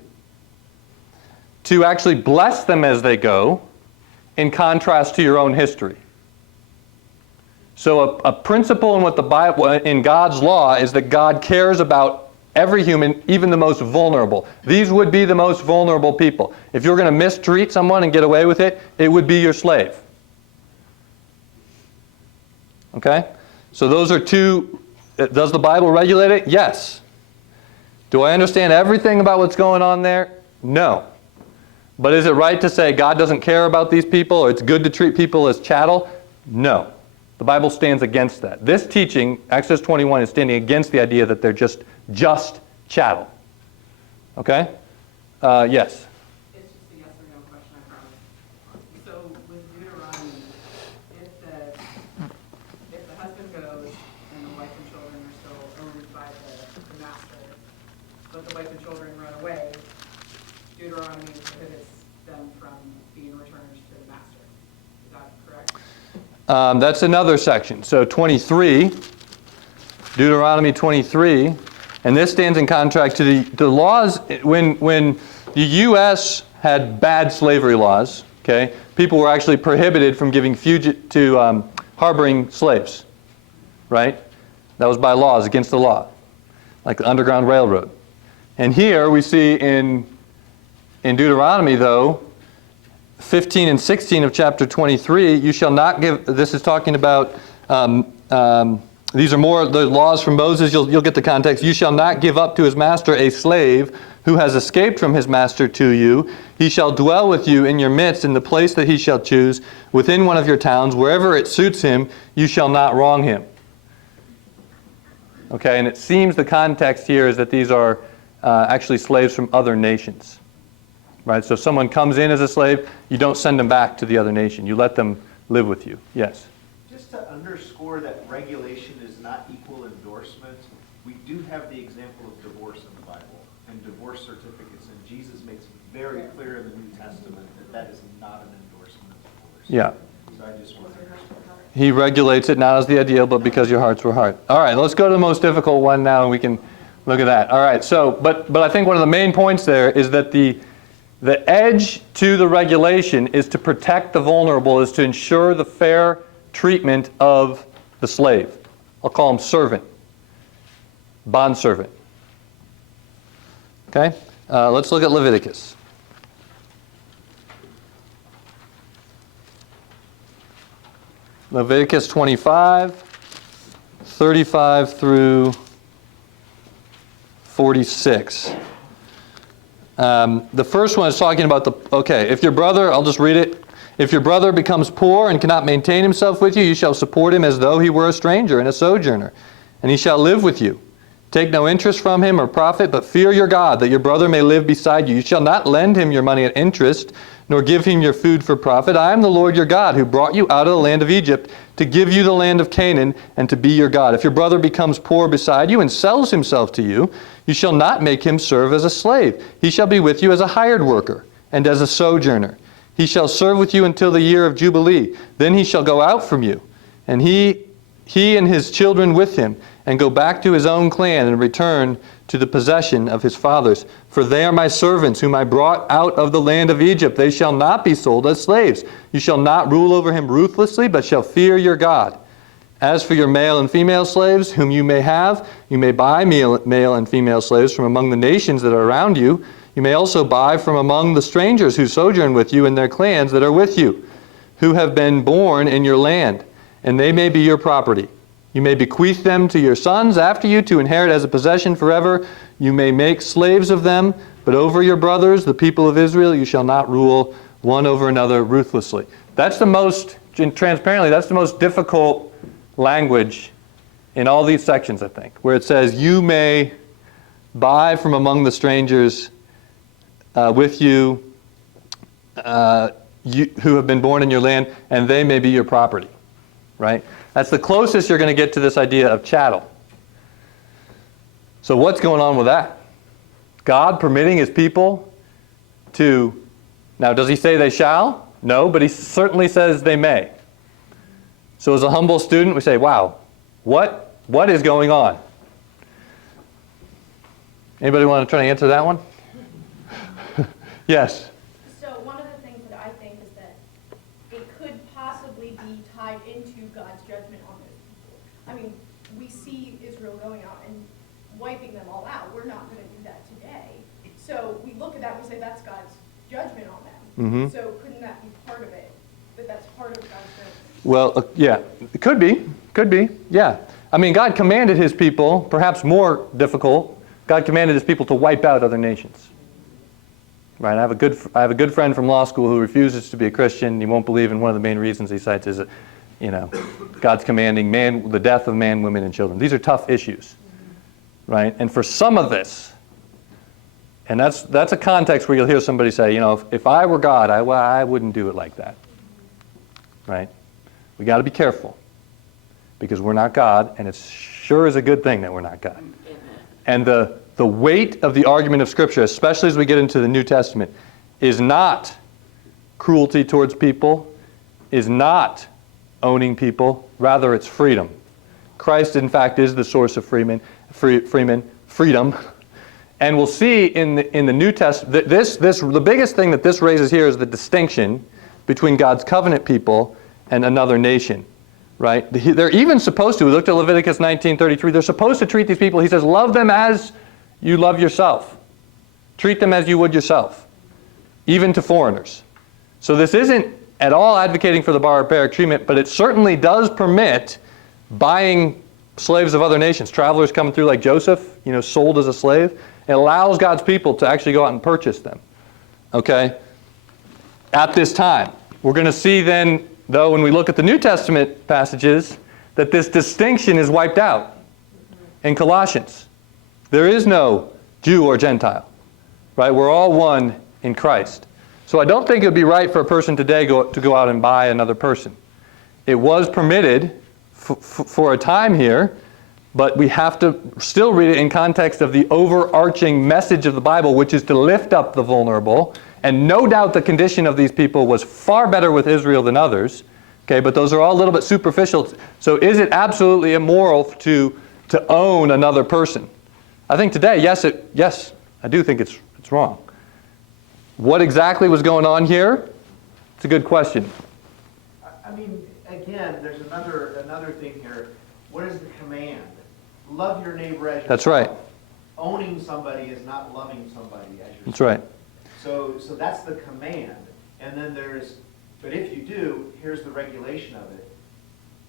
to actually bless them as they go, in contrast to your own history. So a principle in what the Bible, in God's law, is that God cares about every human, even the most vulnerable. These would be the most vulnerable people. If you're going to mistreat someone and get away with it, it would be your slave. Okay? So those are two. Does the Bible regulate it? Yes. Do I understand everything about what's going on there? No. But is it right to say God doesn't care about these people, or it's good to treat people as chattel? No. The Bible stands against that. This teaching, Exodus 21, is standing against the idea that they're just chattel. Okay? Yes? It's just a yes or no question, I promise. So with Deuteronomy, if the husband goes and the wife and children are still owned by the master, but the wife and children run away, Deuteronomy prohibits them from being returned to the master. Is that correct? That's another section. So 23, Deuteronomy 23, and this stands in contrast to the laws when the U.S. had bad slavery laws. Okay, people were actually prohibited from giving harboring slaves. Right, that was by laws, against the law, like the Underground Railroad. And here we see in Deuteronomy, though, 15 and 16 of chapter 23, you shall not give, this is talking about, these are more the laws from Moses, you'll get the context. You shall not give up to his master a slave who has escaped from his master to you. He shall dwell with you in your midst in the place that he shall choose, within one of your towns, wherever it suits him, you shall not wrong him. Okay, and it seems the context here is that these are actually slaves from other nations. Right? So if someone comes in as a slave, you don't send them back to the other nation. You let them live with you. Yes? Just to underscore that regulation is not equal endorsement, we do have the example of divorce in the Bible and divorce certificates, and Jesus makes it very clear in the New Testament that that is not an endorsement of divorce. Yeah. So I just want to underscore that. He regulates it not as the ideal, but because your hearts were hard. All right, let's go to the most difficult one now, and we can look at that. All right, so, but I think one of the main points there is that the edge to the regulation is to protect the vulnerable, is to ensure the fair treatment of the slave. I'll call him servant, bondservant. Okay? Let's look at Leviticus. Leviticus 25, 35 through 46. The first one is talking about if your brother, I'll just read it. If your brother becomes poor and cannot maintain himself with you, you shall support him as though he were a stranger and a sojourner, and he shall live with you. Take no interest from him or profit, but fear your God, that your brother may live beside you. You shall not lend him your money at interest, nor give him your food for profit. I am the Lord your God, who brought you out of the land of Egypt to give you the land of Canaan and to be your God. If your brother becomes poor beside you and sells himself to you, you shall not make him serve as a slave. He shall be with you as a hired worker and as a sojourner. He shall serve with you until the year of Jubilee. Then he shall go out from you, and he and his children with him, and go back to his own clan and return to the possession of his fathers. For they are my servants, whom I brought out of the land of Egypt. They shall not be sold as slaves. You shall not rule over him ruthlessly, but shall fear your God. As for your male and female slaves, whom you may have, you may buy male and female slaves from among the nations that are around you. You may also buy from among the strangers who sojourn with you and their clans that are with you, who have been born in your land, and they may be your property. You may bequeath them to your sons after you to inherit as a possession forever. You may make slaves of them, but over your brothers, the people of Israel, you shall not rule one over another ruthlessly. That's the most, transparently, that's the most difficult language in all these sections, I think, where it says, you may buy from among the strangers with you, who have been born in your land, and they may be your property, right? That's the closest you're going to get to this idea of chattel. So what's going on with that? God permitting his people to, now does he say they shall? No, but he certainly says they may. So as a humble student, we say, wow, what is going on? Anybody want to try to answer that one? Yes. So one of the things that I think is that it could possibly be tied into God's judgment on those people. I mean, we see Israel going out and wiping them all out. We're not going to do that today. So we look at that and we say that's God's judgment on them. Mm-hmm. So couldn't that be part of it? That that's part of God's judgment? Well, yeah, it could be, yeah. I mean, God commanded his people, perhaps more difficult, God commanded his people to wipe out other nations. Right? I have a good friend from law school who refuses to be a Christian. He won't believe in one of the main reasons he cites is that, God's commanding the death of man, women, and children. These are tough issues, right? And for some of this, and that's a context where you'll hear somebody say, if I were God, I wouldn't do it like that, right? We got to be careful because we're not God, and it sure is a good thing that we're not God. And the weight of the argument of Scripture, especially as we get into the New Testament, is not cruelty towards people, is not owning people, rather it's freedom. Christ, in fact, is the source of freedom. And we'll see in the New Testament, the biggest thing that this raises here is the distinction between God's covenant people and another nation. Right? They're even supposed to, we looked at Leviticus 19:33, they're supposed to treat these people, he says, love them as you love yourself. Treat them as you would yourself, even to foreigners. So this isn't at all advocating for the barbaric treatment, but it certainly does permit buying slaves of other nations, travelers coming through like Joseph, sold as a slave. It allows God's people to actually go out and purchase them. Okay? At this time. We're going to see then, though, when we look at the New Testament passages, that this distinction is wiped out in Colossians. There is no Jew or Gentile, right? We're all one in Christ. So I don't think it would be right for a person today to go out and buy another person. It was permitted for a time here, but we have to still read it in context of the overarching message of the Bible, which is to lift up the vulnerable. And no doubt the condition of these people was far better with Israel than others. Okay, but those are all a little bit superficial. So is it absolutely immoral to own another person? I think today, yes, I do think it's wrong. What exactly was going on here? It's a good question. I mean, again, there's another thing here. What is the command? Love your neighbor as yourself. That's right. Owning somebody is not loving somebody as yourself. That's right. So that's the command. And then but if you do, here's the regulation of it.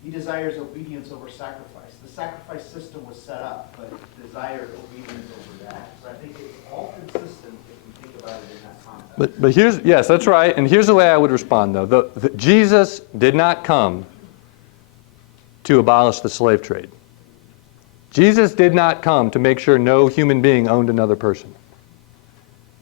He desires obedience over sacrifice. The sacrifice system was set up, but desired obedience over that. So I think it's all consistent if we think about it in that context. But here's, yes, that's right. And here's the way I would respond, though. Jesus did not come to abolish the slave trade. Jesus did not come to make sure no human being owned another person.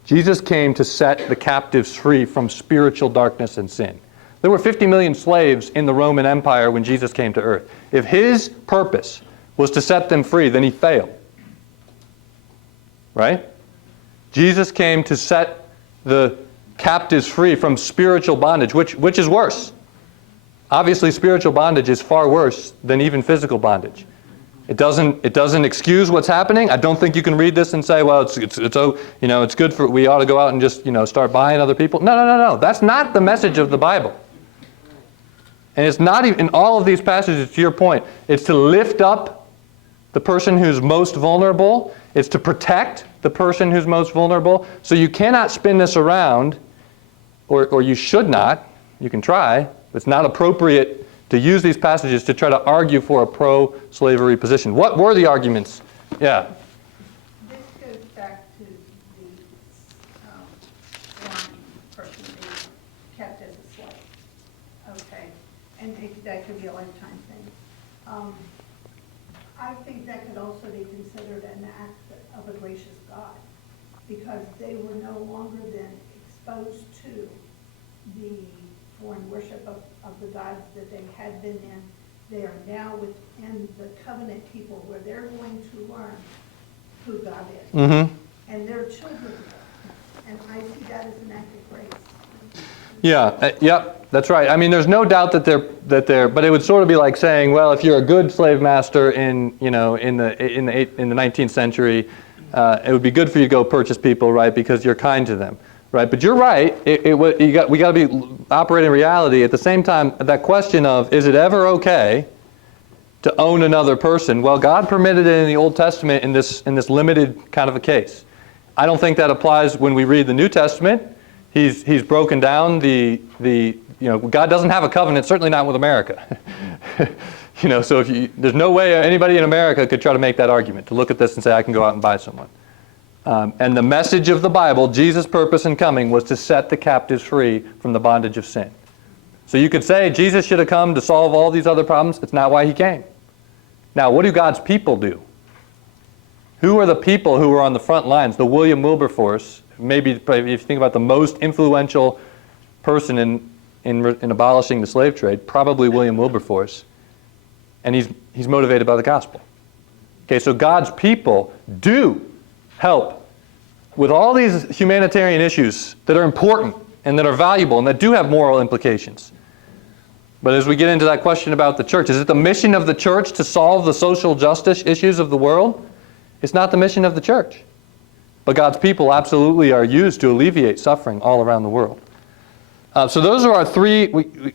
Jesus came to set the captives free from spiritual darkness and sin. There were 50 million slaves in the Roman Empire when Jesus came to earth. If his purpose was to set them free, then he failed. Right? Jesus came to set the captives free from spiritual bondage, which is worse. Obviously, spiritual bondage is far worse than even physical bondage. It doesn't excuse what's happening. I don't think you can read this and say, well, it's good for, we ought to go out and just, start buying other people. No. That's not the message of the Bible. And it's not even, in all of these passages, to your point, it's to lift up the person who's most vulnerable. It's to protect the person who's most vulnerable. So you cannot spin this around, or you should not. You can try. It's not appropriate to use these passages to try to argue for a pro-slavery position. What were the arguments? Yeah. This goes back to the foreign person being kept as a slave. Okay, and that could be a lifetime thing. I think that could also be considered an act of a gracious God, because they were no longer then exposed to the foreign worship of the gods that they had been in. They are now within the covenant people, where they're going to learn who God is. Mm-hmm. And their children will. And I see that as an act of grace. Yeah, yep, that's right. I mean, there's no doubt that they're, but it would sort of be like saying, well, if you're a good slave master in the 19th century, it would be good for you to go purchase people, right, because you're kind to them. Right, but you're right. We got to be operating reality at the same time. That question of, is it ever okay to own another person? Well, God permitted it in the Old Testament in this limited kind of a case. I don't think that applies when we read the New Testament. He's broken down God doesn't have a covenant, certainly not with America. So there's no way anybody in America could try to make that argument, to look at this and say, I can go out and buy someone. And the message of the Bible, Jesus' purpose in coming, was to set the captives free from the bondage of sin. So you could say Jesus should have come to solve all these other problems. It's not why he came. Now, what do God's people do? Who are the people who are on the front lines? The William Wilberforce, maybe if you think about the most influential person in abolishing the slave trade, probably William Wilberforce. And he's motivated by the gospel. Okay, so God's people do help with all these humanitarian issues that are important and that are valuable and that do have moral implications. But as we get into that question about the church, is it the mission of the church to solve the social justice issues of the world? It's not the mission of the church. But God's people absolutely are used to alleviate suffering all around the world. So those are our three.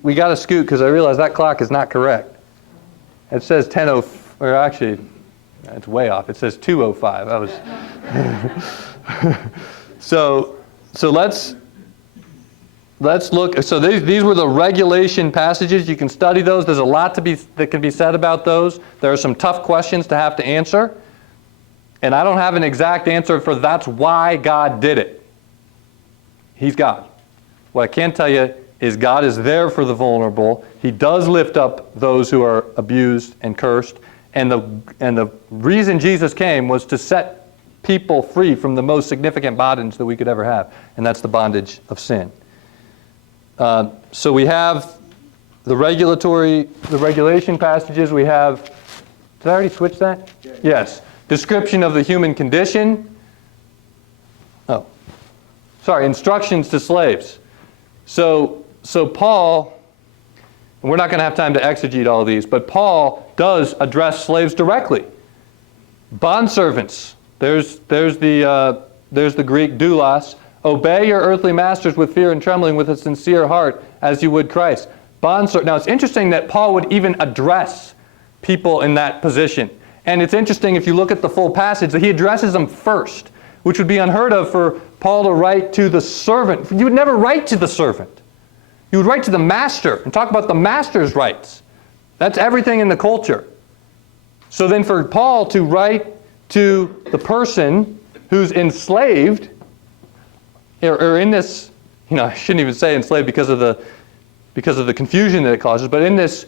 We got to scoot because I realize that clock is not correct. It says 10:05, or actually, it's way off. It says 2:05. I was. So let's look. So these were the regulation passages. You can study those. There's a lot that can be said about those. There are some tough questions to have to answer. And I don't have an exact answer for that's why God did it. He's God. What I can tell you is God is there for the vulnerable. He does lift up those who are abused and cursed. And the reason Jesus came was to set people free from the most significant bondage that we could ever have, and that's the bondage of sin. So we have the regulation passages. We have, did I already switch that? Yes. Description of the human condition. Instructions to slaves. So Paul, and we're not going to have time to exegete all of these, but Paul does address slaves directly. Bondservants. There's the Greek doulos. Obey your earthly masters with fear and trembling, with a sincere heart, as you would Christ. Now it's interesting that Paul would even address people in that position. And it's interesting if you look at the full passage that he addresses them first, which would be unheard of for Paul to write to the servant. You would never write to the servant. You would write to the master and talk about the master's rights. That's everything in the culture. So then for Paul to write to the person who's enslaved, or in this, I shouldn't even say enslaved because of the confusion that it causes, but in this,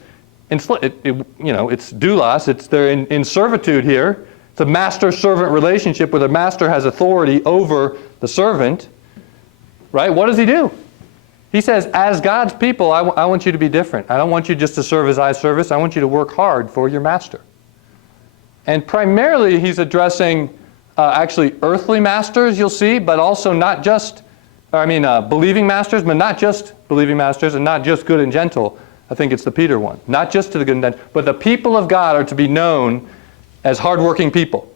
it's doulos, they're in servitude here. It's a master-servant relationship where the master has authority over the servant, right? What does he do? He says, as God's people, I want you to be different. I don't want you just to serve as eye service. I want you to work hard for your master. And primarily, he's addressing actually earthly masters, you'll see, but also not just, believing masters, but not just believing masters and not just good and gentle. I think it's the Peter one. Not just to the good and gentle, but the people of God are to be known as hardworking people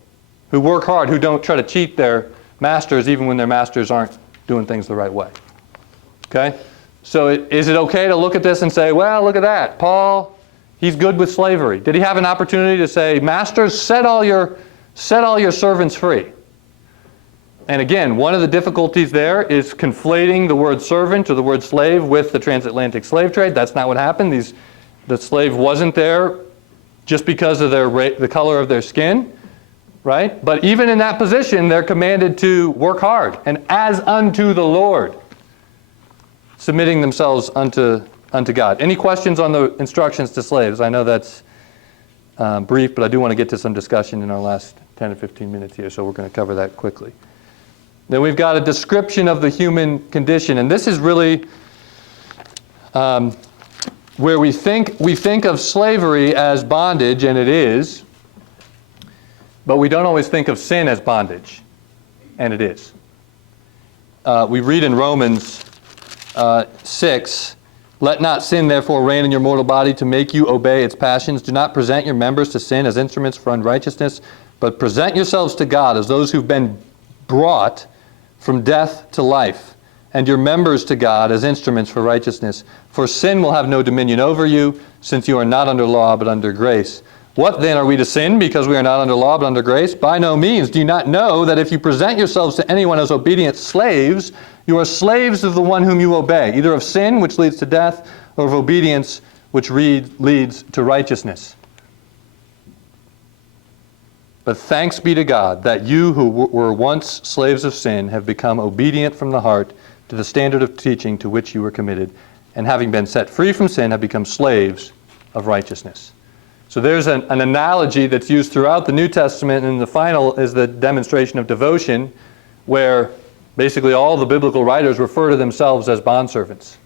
who work hard, who don't try to cheat their masters even when their masters aren't doing things the right way. Okay? So is it okay to look at this and say, well, look at that. Paul, he's good with slavery. Did he have an opportunity to say, masters, set all your servants free? And again, one of the difficulties there is conflating the word servant or the word slave with the transatlantic slave trade. That's not what happened. The slave wasn't there just because of the color of their skin, right? But even in that position, they're commanded to work hard and as unto the Lord, submitting themselves unto God. Any questions on the instructions to slaves? I know that's brief, but I do want to get to some discussion in our last 10 to 15 minutes here, so we're going to cover that quickly. Then we've got a description of the human condition, and this is really where we think of slavery as bondage, and it is, but we don't always think of sin as bondage, and it is. We read in Romans 6, let not sin therefore reign in your mortal body to make you obey its passions. Do not present your members to sin as instruments for unrighteousness, but present yourselves to God as those who've been brought from death to life, and your members to God as instruments for righteousness. For sin will have no dominion over you, since you are not under law but under grace. What then, are we to sin because we are not under law but under grace? By no means. Do you not know that if you present yourselves to anyone as obedient slaves, you are slaves of the one whom you obey, either of sin, which leads to death, or of obedience, which leads to righteousness? But thanks be to God that you who were once slaves of sin have become obedient from the heart to the standard of teaching to which you were committed, and having been set free from sin have become slaves of righteousness. So there's an analogy that's used throughout the New Testament, and the final is the demonstration of devotion, where basically all the biblical writers refer to themselves as bondservants.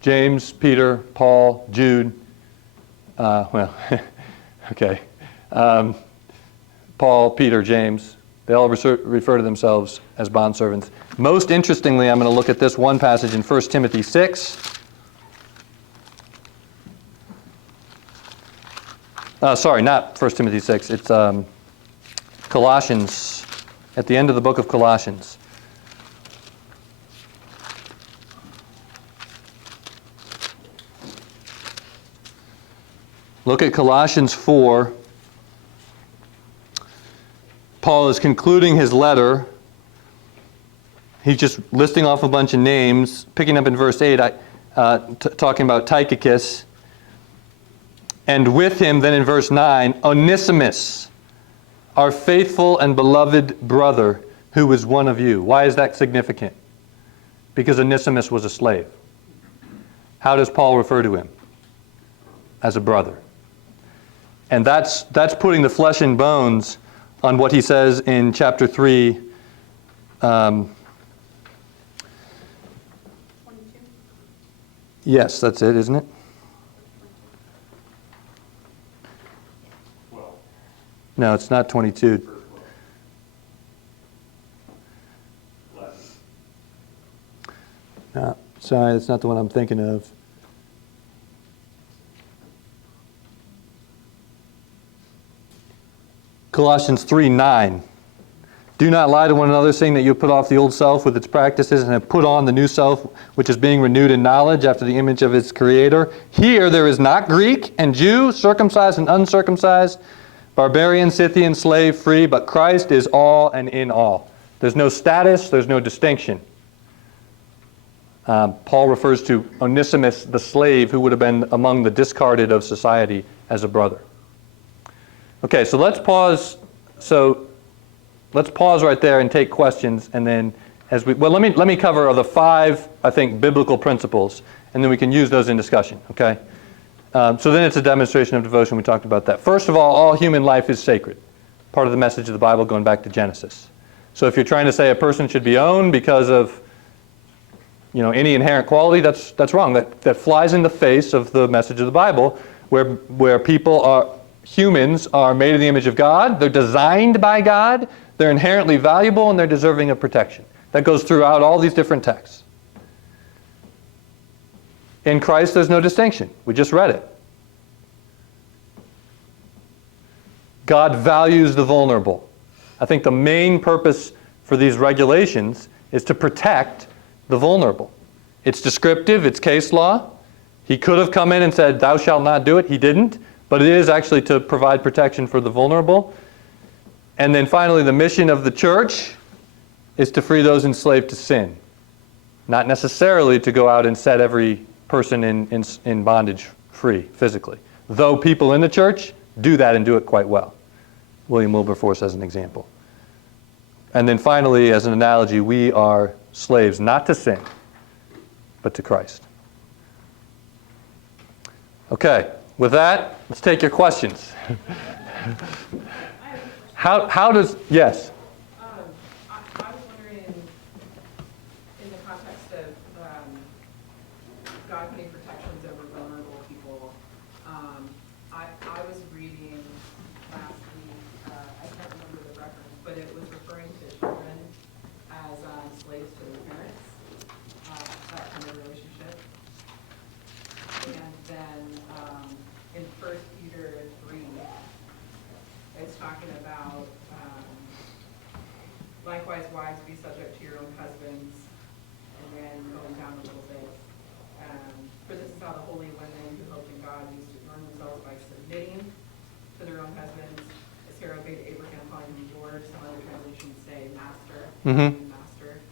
James, Peter, Paul, Jude, okay. Paul, Peter, James, they all refer to themselves as bondservants. Most interestingly, I'm going to look at this one passage in 1 Timothy 6. Sorry, not 1 Timothy 6. It's Colossians, at the end of the book of Colossians. Look at Colossians 4. Paul is concluding his letter. He's just listing off a bunch of names, picking up in verse 8, talking about Tychicus. And with him, then in verse 9, Onesimus, our faithful and beloved brother, who was one of you. Why is that significant? Because Onesimus was a slave. How does Paul refer to him? As a brother. And that's putting the flesh and bones on what he says in chapter 3. 22? Yes, that's it, isn't it? No, it's not 22. No, sorry, that's not the one I'm thinking of. Colossians 3:9. Do not lie to one another, saying that you have put off the old self with its practices and have put on the new self, which is being renewed in knowledge after the image of its Creator. Here there is not Greek and Jew, circumcised and uncircumcised, barbarian, Scythian, slave, free, but Christ is all and in all. There's no status, there's no distinction. Paul refers to Onesimus, the slave, who would have been among the discarded of society, as a brother. Okay, so let's pause. So let's pause right there and take questions, and then let me cover the 5, I think, biblical principles, and then we can use those in discussion. Okay. So then it's a demonstration of devotion. We talked about that. First of all human life is sacred. Part of the message of the Bible going back to Genesis. So if you're trying to say a person should be owned because of any inherent quality, that's wrong. That flies in the face of the message of the Bible, where humans are made in the image of God. They're designed by God. They're inherently valuable, and they're deserving of protection. That goes throughout all these different texts. In Christ, there's no distinction. We just read it. God values the vulnerable. I think the main purpose for these regulations is to protect the vulnerable. It's descriptive, it's case law. He could have come in and said, thou shalt not do it. He didn't. But it is actually to provide protection for the vulnerable. And then finally, the mission of the church is to free those enslaved to sin. Not necessarily to go out and set every person in bondage free physically. Though people in the church do that and do it quite well. William Wilberforce as an example. And then finally, as an analogy, we are slaves not to sin, but to Christ. Okay, with that, let's take your questions. How does, yes? I was wondering, in the context of God putting protections over vulnerable people, I was reading last week, I can't remember the reference, but it was referring to children as slaves to their parents, that kind of relationship. And then in 1 Peter 3, it's talking about, likewise, wives, be subject to your own husbands, and then going down a little bit. For this is how the holy women who hoped in God used to adorn themselves by submitting to their own husbands. As Sarah obeyed Abraham, calling him Lord. Some other translations say master, master.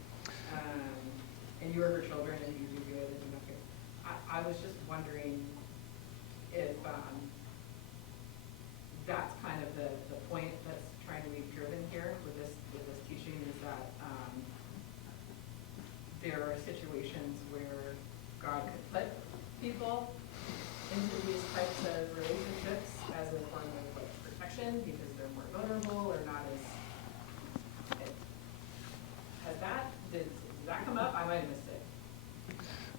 And you are her children, and you do good, and you do good. I was just wondering if that's kind of the point that's trying to be driven here with this teaching, is that there are situations where God could put people into these types of relationships as a form of protection because they're more vulnerable or not as. Did that come up? I might have missed it.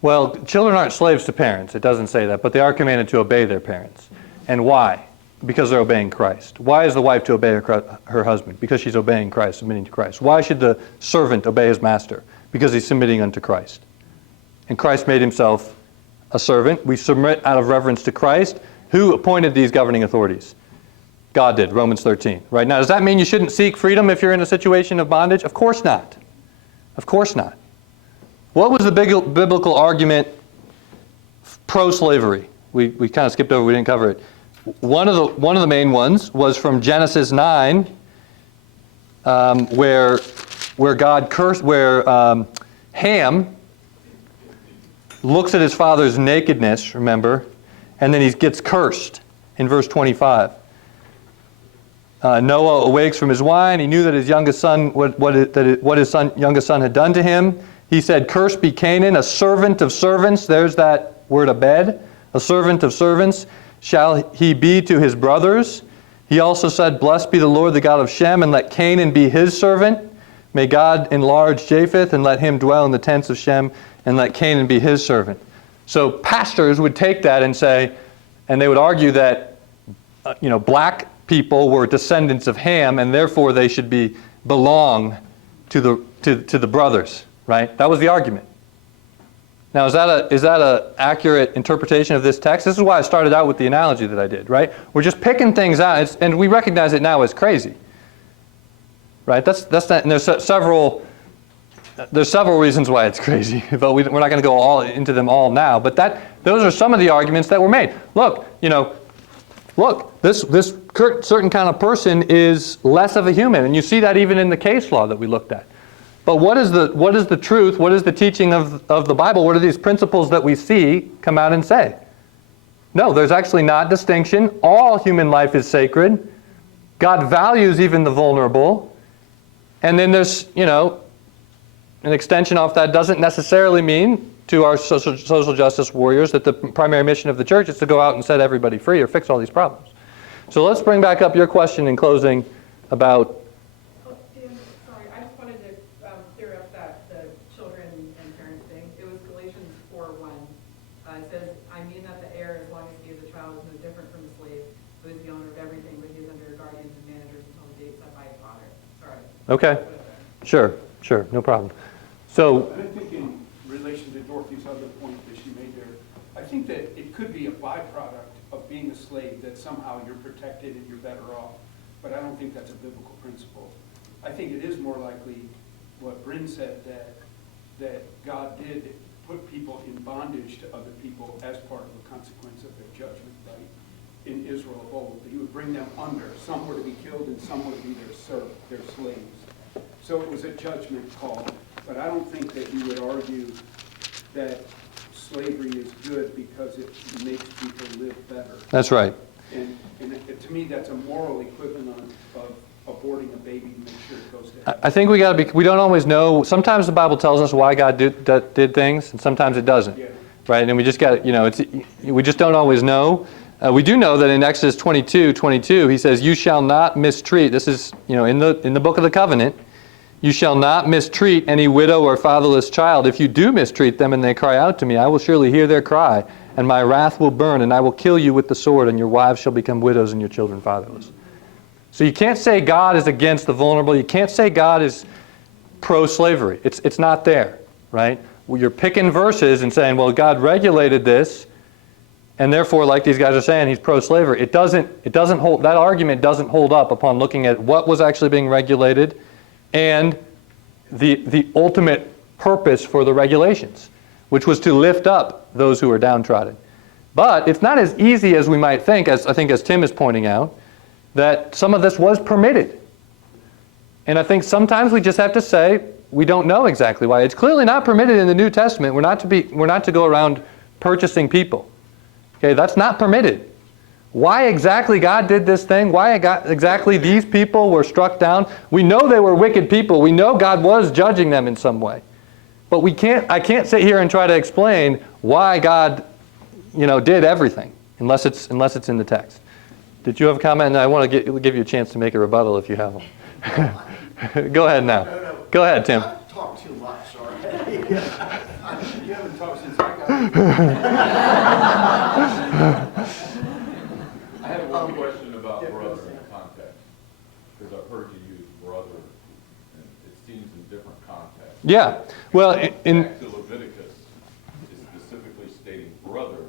Well, children aren't slaves to parents. It doesn't say that, but they are commanded to obey their parents. And why? Because they're obeying Christ. Why is the wife to obey her husband? Because she's obeying Christ, submitting to Christ. Why should the servant obey his master? Because he's submitting unto Christ. And Christ made himself a servant. We submit out of reverence to Christ. Who appointed these governing authorities? God did, Romans 13. Right now, does that mean you shouldn't seek freedom if you're in a situation of bondage? Of course not. Of course not. What was the biblical argument pro-slavery? We kind of skipped over, we didn't cover it. One of the main ones was from Genesis 9, where God cursed, where Ham looks at his father's nakedness, remember, and then he gets cursed in verse 25. Noah awakes from his wine. He knew that his youngest son, what his youngest son had done to him. He said, "Cursed be Canaan, a servant of servants." There's that word abed. A servant of servants shall he be to his brothers. He also said, "Blessed be the Lord, the God of Shem, and let Canaan be his servant. May God enlarge Japheth, and let him dwell in the tents of Shem, and let Canaan be his servant." So pastors would take that and say, and they would argue that, black people were descendants of Ham, and therefore they should belong to the brothers, right? That was the argument. Now, is that a accurate interpretation of this text? This is why I started out with the analogy that I did, right? We're just picking things out, and we recognize it now as crazy, right? That's not. And there's several reasons why it's crazy, but we're not going to go all into them all now. But those are some of the arguments that were made. Look, this certain kind of person is less of a human, and you see that even in the case law that we looked at. But what is the truth? What is the teaching of the Bible? What are these principles that we see come out and say? No, there's actually not distinction. All human life is sacred. God values even the vulnerable. And then there's, an extension off that doesn't necessarily mean to our social justice warriors that the primary mission of the church is to go out and set everybody free or fix all these problems. So let's bring back up your question in closing about... Oh, Dan, sorry, I just wanted to clear up the children and parents thing. It was Galatians 4:1. It says, I mean that the heir, as long as he is a child, is no different from a slave, who is the owner of everything, but he is under guardians and managers until the day set by his father. Sorry. Okay, sure, no problem. So, And I think in relation to Dorothy's other point that she made there, I think that it could be a byproduct of being a slave that somehow you're protected and you're better off, but I don't think that's a biblical principle. I think it is more likely what Bryn said, that God did put people in bondage to other people as part of a consequence of their judgment, right? In Israel of old, that he would bring them under. Some were to be killed and some were to be their slaves. So it was a judgment call. But I don't think that you would argue that slavery is good because it makes people live better. that's right. And to me, that's a moral equivalent of aborting a baby to make sure it goes to heaven. I think we don't always know. Sometimes the Bible tells us why God did things, and sometimes it doesn't. Yeah. Right? And we just got we just don't always know. We do know that in Exodus 22:22, he says, "You shall not mistreat." This is, in the book of the covenant. "You shall not mistreat any widow or fatherless child. If you do mistreat them and they cry out to me, I will surely hear their cry, and my wrath will burn, and I will kill you with the sword, and your wives shall become widows and your children fatherless." So you can't say God is against the vulnerable. You can't say God is pro-slavery. It's not there, right? Well, you're picking verses and saying, well, God regulated this, and therefore, like these guys are saying, he's pro-slavery. It doesn't hold. That argument doesn't hold up upon looking at what was actually being regulated and the ultimate purpose for the regulations, which was to lift up those who are downtrodden. But it's not as easy as we might think, as Tim is pointing out, that some of this was permitted. And I think sometimes we just have to say we don't know exactly why. It's clearly not permitted in the New Testament. We're not to go around purchasing people. Okay, that's not permitted. Why exactly God did this thing, why exactly these people were struck down, we know they were wicked people. We know God was judging them in some way. But I can't sit here and try to explain why God, did everything, unless it's in the text. Did you have a comment? And I want to give you a chance to make a rebuttal if you have one. Go ahead now. No. Go ahead, Tim. I've talked too much, sorry. You haven't talked since I got here. I have one question about brother in context, because I've heard you use brother, and it seems in different contexts. Yeah. Well, Back to Leviticus is specifically stating brother,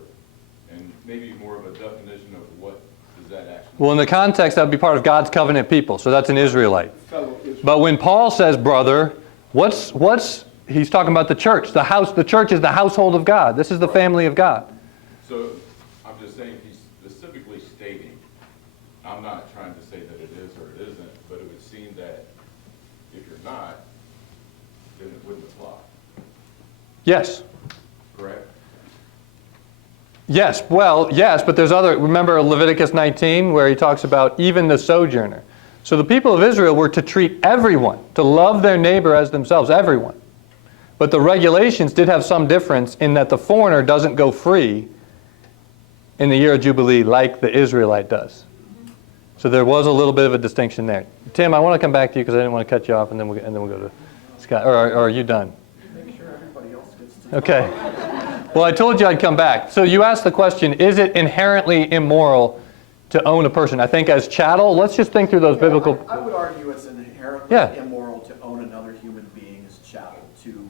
and maybe more of a definition of what does that actually well, in the context, that would be part of God's covenant people, so that's an Israelite. Fellow Israel. But when Paul says brother, he's talking about the church. The church is the household of God. This is the family of God. So I'm just saying he's specifically stating, I'm not trying to say that it is or it isn't, but it would seem that if you're not, then it wouldn't apply. Yes. Correct? Yes. Well, yes, but there's remember Leviticus 19 where he talks about even the sojourner. So the people of Israel were to treat everyone, to love their neighbor as themselves, everyone. But the regulations did have some difference in that the foreigner doesn't go free in the year of Jubilee like the Israelite does. So there was a little bit of a distinction there. Tim, I want to come back to you because I didn't want to cut you off, and then we'll go to Scott. Or are you done? Make sure everybody else gets to. Okay. Well, I told you I'd come back. So you asked the question, is it inherently immoral to own a person? I think as chattel, let's just think through those biblical... I would argue it's inherently immoral to own another human being as chattel, to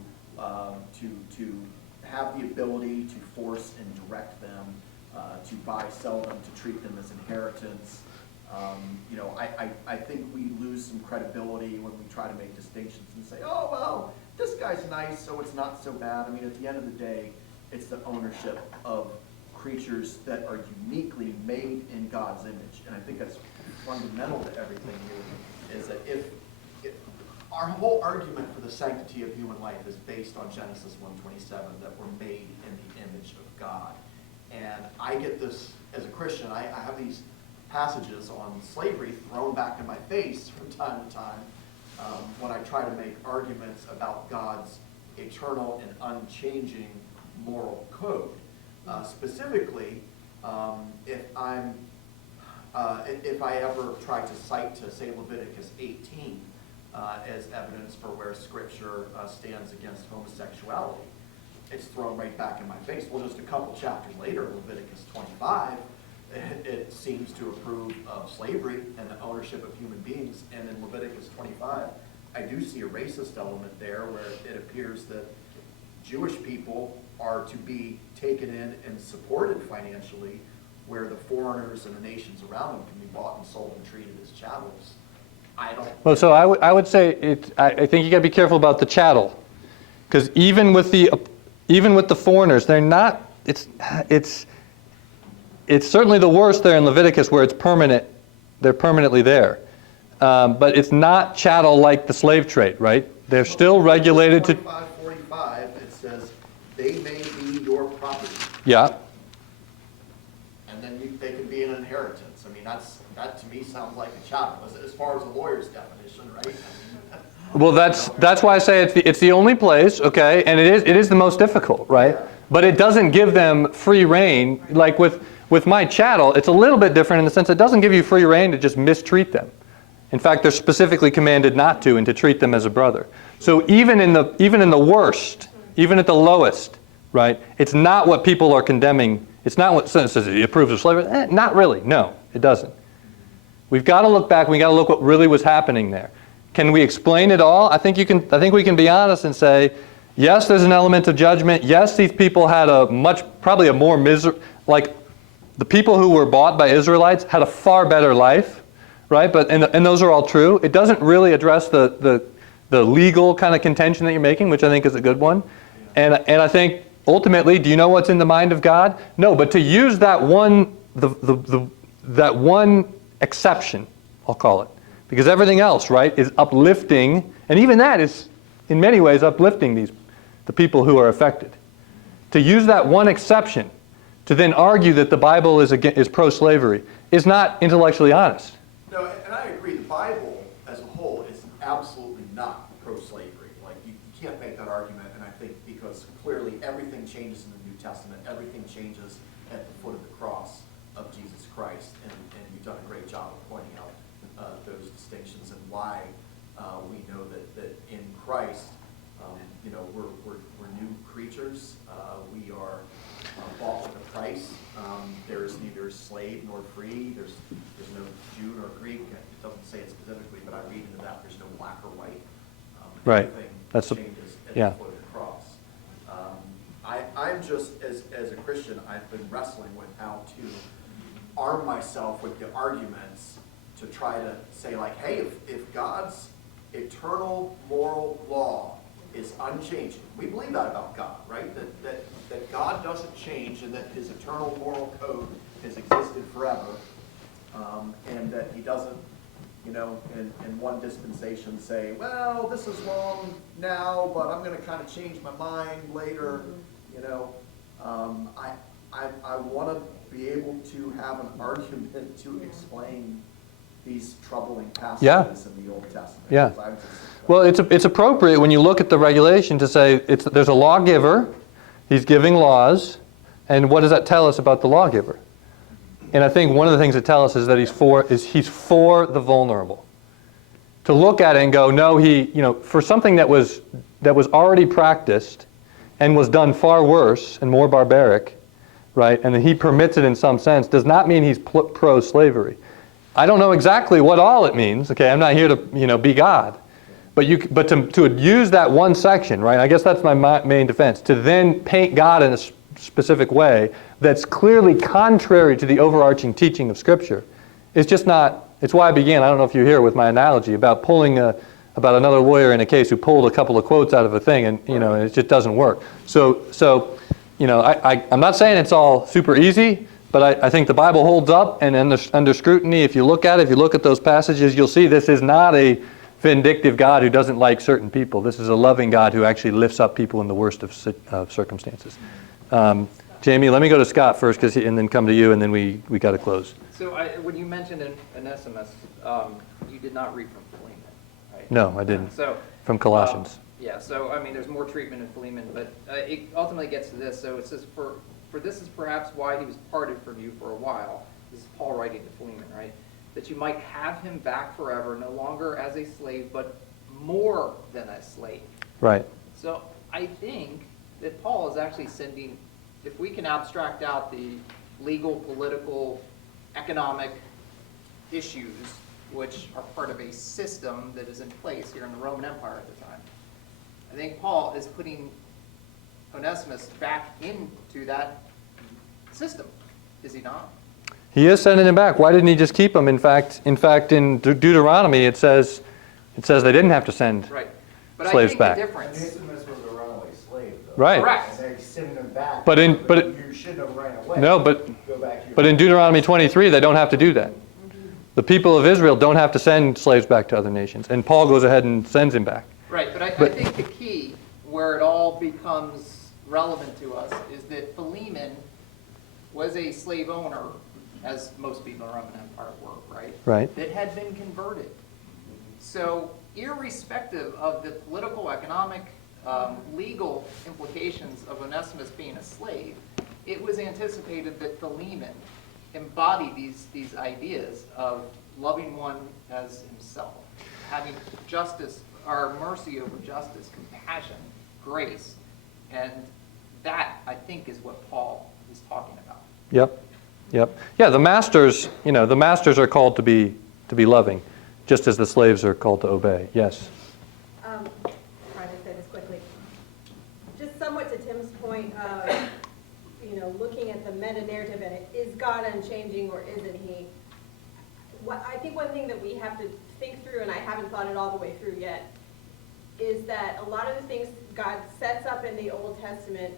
have the ability to force and direct them, to buy, sell them, to treat them as inheritance. I think we lose some credibility when we try to make distinctions and say, oh, well, this guy's nice, so it's not so bad. I mean, at the end of the day, it's the ownership of creatures that are uniquely made in God's image. And I think that's fundamental to everything here, is that if our whole argument for the sanctity of human life is based on Genesis 1:27, that we're made in the image of God. And I get this, as a Christian, I have these passages on slavery thrown back in my face from time to time when I try to make arguments about God's eternal and unchanging moral code. Specifically, if I ever try to cite to, say, Leviticus 18 as evidence for where Scripture stands against homosexuality, it's thrown right back in my face. Well, just a couple chapters later, Leviticus 25, it seems to approve of slavery and the ownership of human beings. And in Leviticus 25, I do see a racist element there where it appears that Jewish people are to be taken in and supported financially, where the foreigners and the nations around them can be bought and sold and treated as chattels. Well, so I would say I think you got to be careful about the chattel, because even with the foreigners, they're not. It's certainly the worst there in Leviticus, where it's permanent. They're permanently there, but it's not chattel like the slave trade, right? They're still regulated to. 45, it says, "They may be your property." Yeah. And then they can be an inheritance. I mean, that to me sounds like a chattel, as far as the lawyer's definition, right? Well, that's why I say it's the only place, okay, and it is the most difficult, right? Yeah. But it doesn't give them free reign. Like with my chattel, it's a little bit different in the sense it doesn't give you free reign to just mistreat them. In fact, they're specifically commanded not to, and to treat them as a brother. So even in the worst, even at the lowest, right? It's not what people are condemning. It's not what says it approves of slavery. Not really. No, it doesn't. We've got to look back. We've got to look what really was happening there. Can we explain it all? I think we can be honest and say, yes, there's an element of judgment. Yes, these people had probably a more like the people who were bought by Israelites had a far better life, right? But and those are all true. It doesn't really address the legal kind of contention that you're making, which I think is a good one. And I think ultimately, do you know what's in the mind of God? No, but to use that one that one exception, I'll call it, because everything else, right, is uplifting, and even that is in many ways uplifting the people who are affected. To use that one exception to then argue that the Bible is pro-slavery is not intellectually honest. No, and I agree. The Bible as a whole is absolutely not pro-slavery. Like, you can't make that argument, and I think because clearly everything changes in the New Testament, everything changes at the foot of the cross of Jesus Christ, and you've done a great job of pointing out those distinctions and why we know that in Christ, we're new creatures. We are bought with a price. There is neither slave nor free. There's no Jew nor Greek. It doesn't say it specifically, but I read into that. There's no black or white. Right. Everything changes at the foot of the cross. I'm just, as a Christian, I've been wrestling with how to arm myself with the arguments to try to say, like, hey, if God's eternal moral law is unchanging, we believe that about God, right? That God doesn't change and that his eternal moral code has existed forever, and that he doesn't, in one dispensation say, well, this is wrong now, but I'm going to kind of change my mind later. I want to be able to have an argument to explain these troubling passages in the Old Testament. Yeah. Well, it's appropriate when you look at the regulation to say there's a lawgiver, he's giving laws, and what does that tell us about the lawgiver? And I think one of the things it tells us is that he's for the vulnerable. To look at it and go, no, for something that was already practiced and was done far worse and more barbaric, right? And that he permits it in some sense does not mean he's pro-slavery. I don't know exactly what all it means. Okay, I'm not here to be God, but to use that one section, right? I guess that's my main defense. To then paint God in a specific way that's clearly contrary to the overarching teaching of Scripture is just not. It's why I began. I don't know if you're here with my analogy about about another lawyer in a case who pulled a couple of quotes out of a thing, and and it just doesn't work. So I'm not saying it's all super easy, but I think the Bible holds up, and under scrutiny, if you look at those passages, you'll see this is not a vindictive God who doesn't like certain people. This is a loving God who actually lifts up people in the worst of circumstances. Jamie, let me go to Scott first, and then come to you, and then we got to close. So when you mentioned Onesimus, you did not read from Philemon, right? No, I didn't. So From Colossians. yeah, so I mean, there's more treatment in Philemon, but it ultimately gets to this. So it says, for this is perhaps why he was parted from you for a while. This is Paul writing to Philemon, right? That you might have him back forever, no longer as a slave, but more than a slave. Right. So I think that Paul is actually sending, if we can abstract out the legal, political, economic issues, which are part of a system that is in place here in the Roman Empire at the time, I think Paul is putting Onesimus back into that system, is he not? He is sending him back. Why didn't he just keep him? In fact, in Deuteronomy, it says they didn't have to send Right. But slaves I think back. the difference, Onesimus was a runaway slave, though. Right. correct. And they send him back. But you shouldn't have ran away. No, but Go back to your. But in Deuteronomy 23, they don't have to do that. The people of Israel don't have to send slaves back to other nations. And Paul goes ahead and sends him back. Right, but I think the key where it all becomes relevant to us is that Philemon was a slave owner, as most people in the Roman Empire were, right? Right. That had been converted. So irrespective of the political, economic, legal implications of Onesimus being a slave, it was anticipated that Philemon embodied these ideas of loving one as himself, having justice, or mercy over justice, compassion, grace, and that, I think, is what Paul is talking about. Yep. Yeah, the masters are called to be loving, just as the slaves are called to obey. Yes. Trying to say this quickly. Just somewhat to Tim's point of, looking at the meta-narrative and is God unchanging or isn't he? I think one thing that we have to think through, and I haven't thought it all the way through yet, is that a lot of the things God sets up in the Old Testament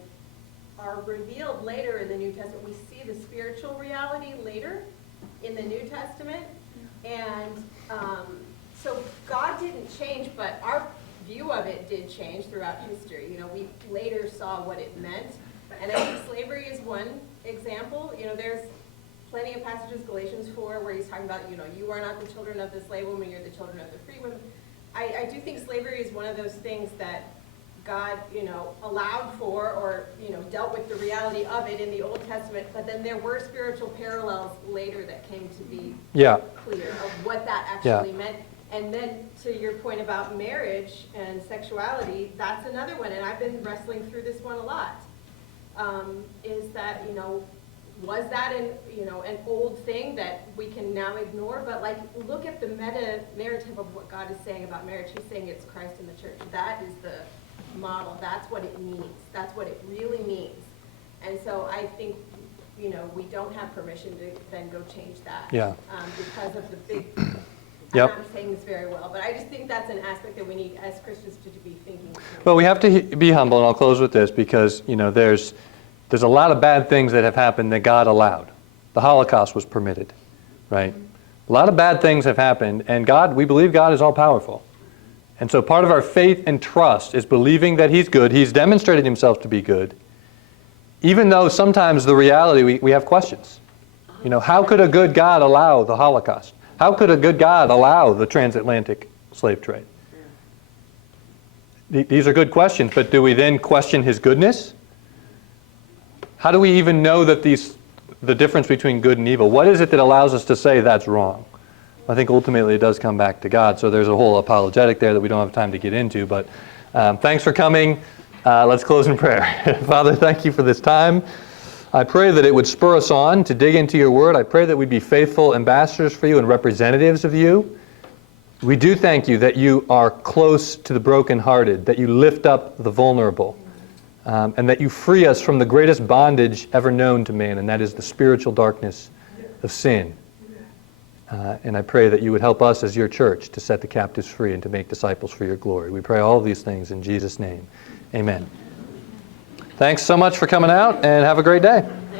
are revealed later in the New Testament. We see the spiritual reality later in the New Testament. And so God didn't change, but our view of it did change throughout history. We later saw what it meant. And I think slavery is one example. There's plenty of passages, Galatians 4, where he's talking about, you are not the children of the slave woman, you're the children of the free woman. I do think slavery is one of those things that God, allowed for or, dealt with the reality of it in the Old Testament, but then there were spiritual parallels later that came to be clear of what that actually meant. And then to your point about marriage and sexuality, that's another one, and I've been wrestling through this one a lot. Is that, was that an old thing that we can now ignore? But look at the meta narrative of what God is saying about marriage. He's saying it's Christ in the church. That is the model. That's what it means. That's what it really means. And so I think, we don't have permission to then go change that. Yeah. Because of the big, Yep. I'm not saying this very well, but I just think that's an aspect that we need as Christians to be thinking through. Well, we have to be humble, and I'll close with this because, there's a lot of bad things that have happened that God allowed. The Holocaust was permitted, right? A lot of bad things have happened, and we believe God is all-powerful. And so part of our faith and trust is believing that He's good. He's demonstrated Himself to be good, even though sometimes the reality, we have questions. How could a good God allow the Holocaust? How could a good God allow the transatlantic slave trade? These are good questions, but do we then question His goodness? How do we even know that the difference between good and evil? What is it that allows us to say that's wrong? I think ultimately it does come back to God. So there's a whole apologetic there that we don't have time to get into. But thanks for coming. Let's close in prayer. Father, thank you for this time. I pray that it would spur us on to dig into your word. I pray that we'd be faithful ambassadors for you and representatives of you. We do thank you that you are close to the brokenhearted, that you lift up the vulnerable. And that you free us from the greatest bondage ever known to man, and that is the spiritual darkness of sin. And I pray that you would help us as your church to set the captives free and to make disciples for your glory. We pray all of these things in Jesus' name. Amen. Thanks so much for coming out, and have a great day.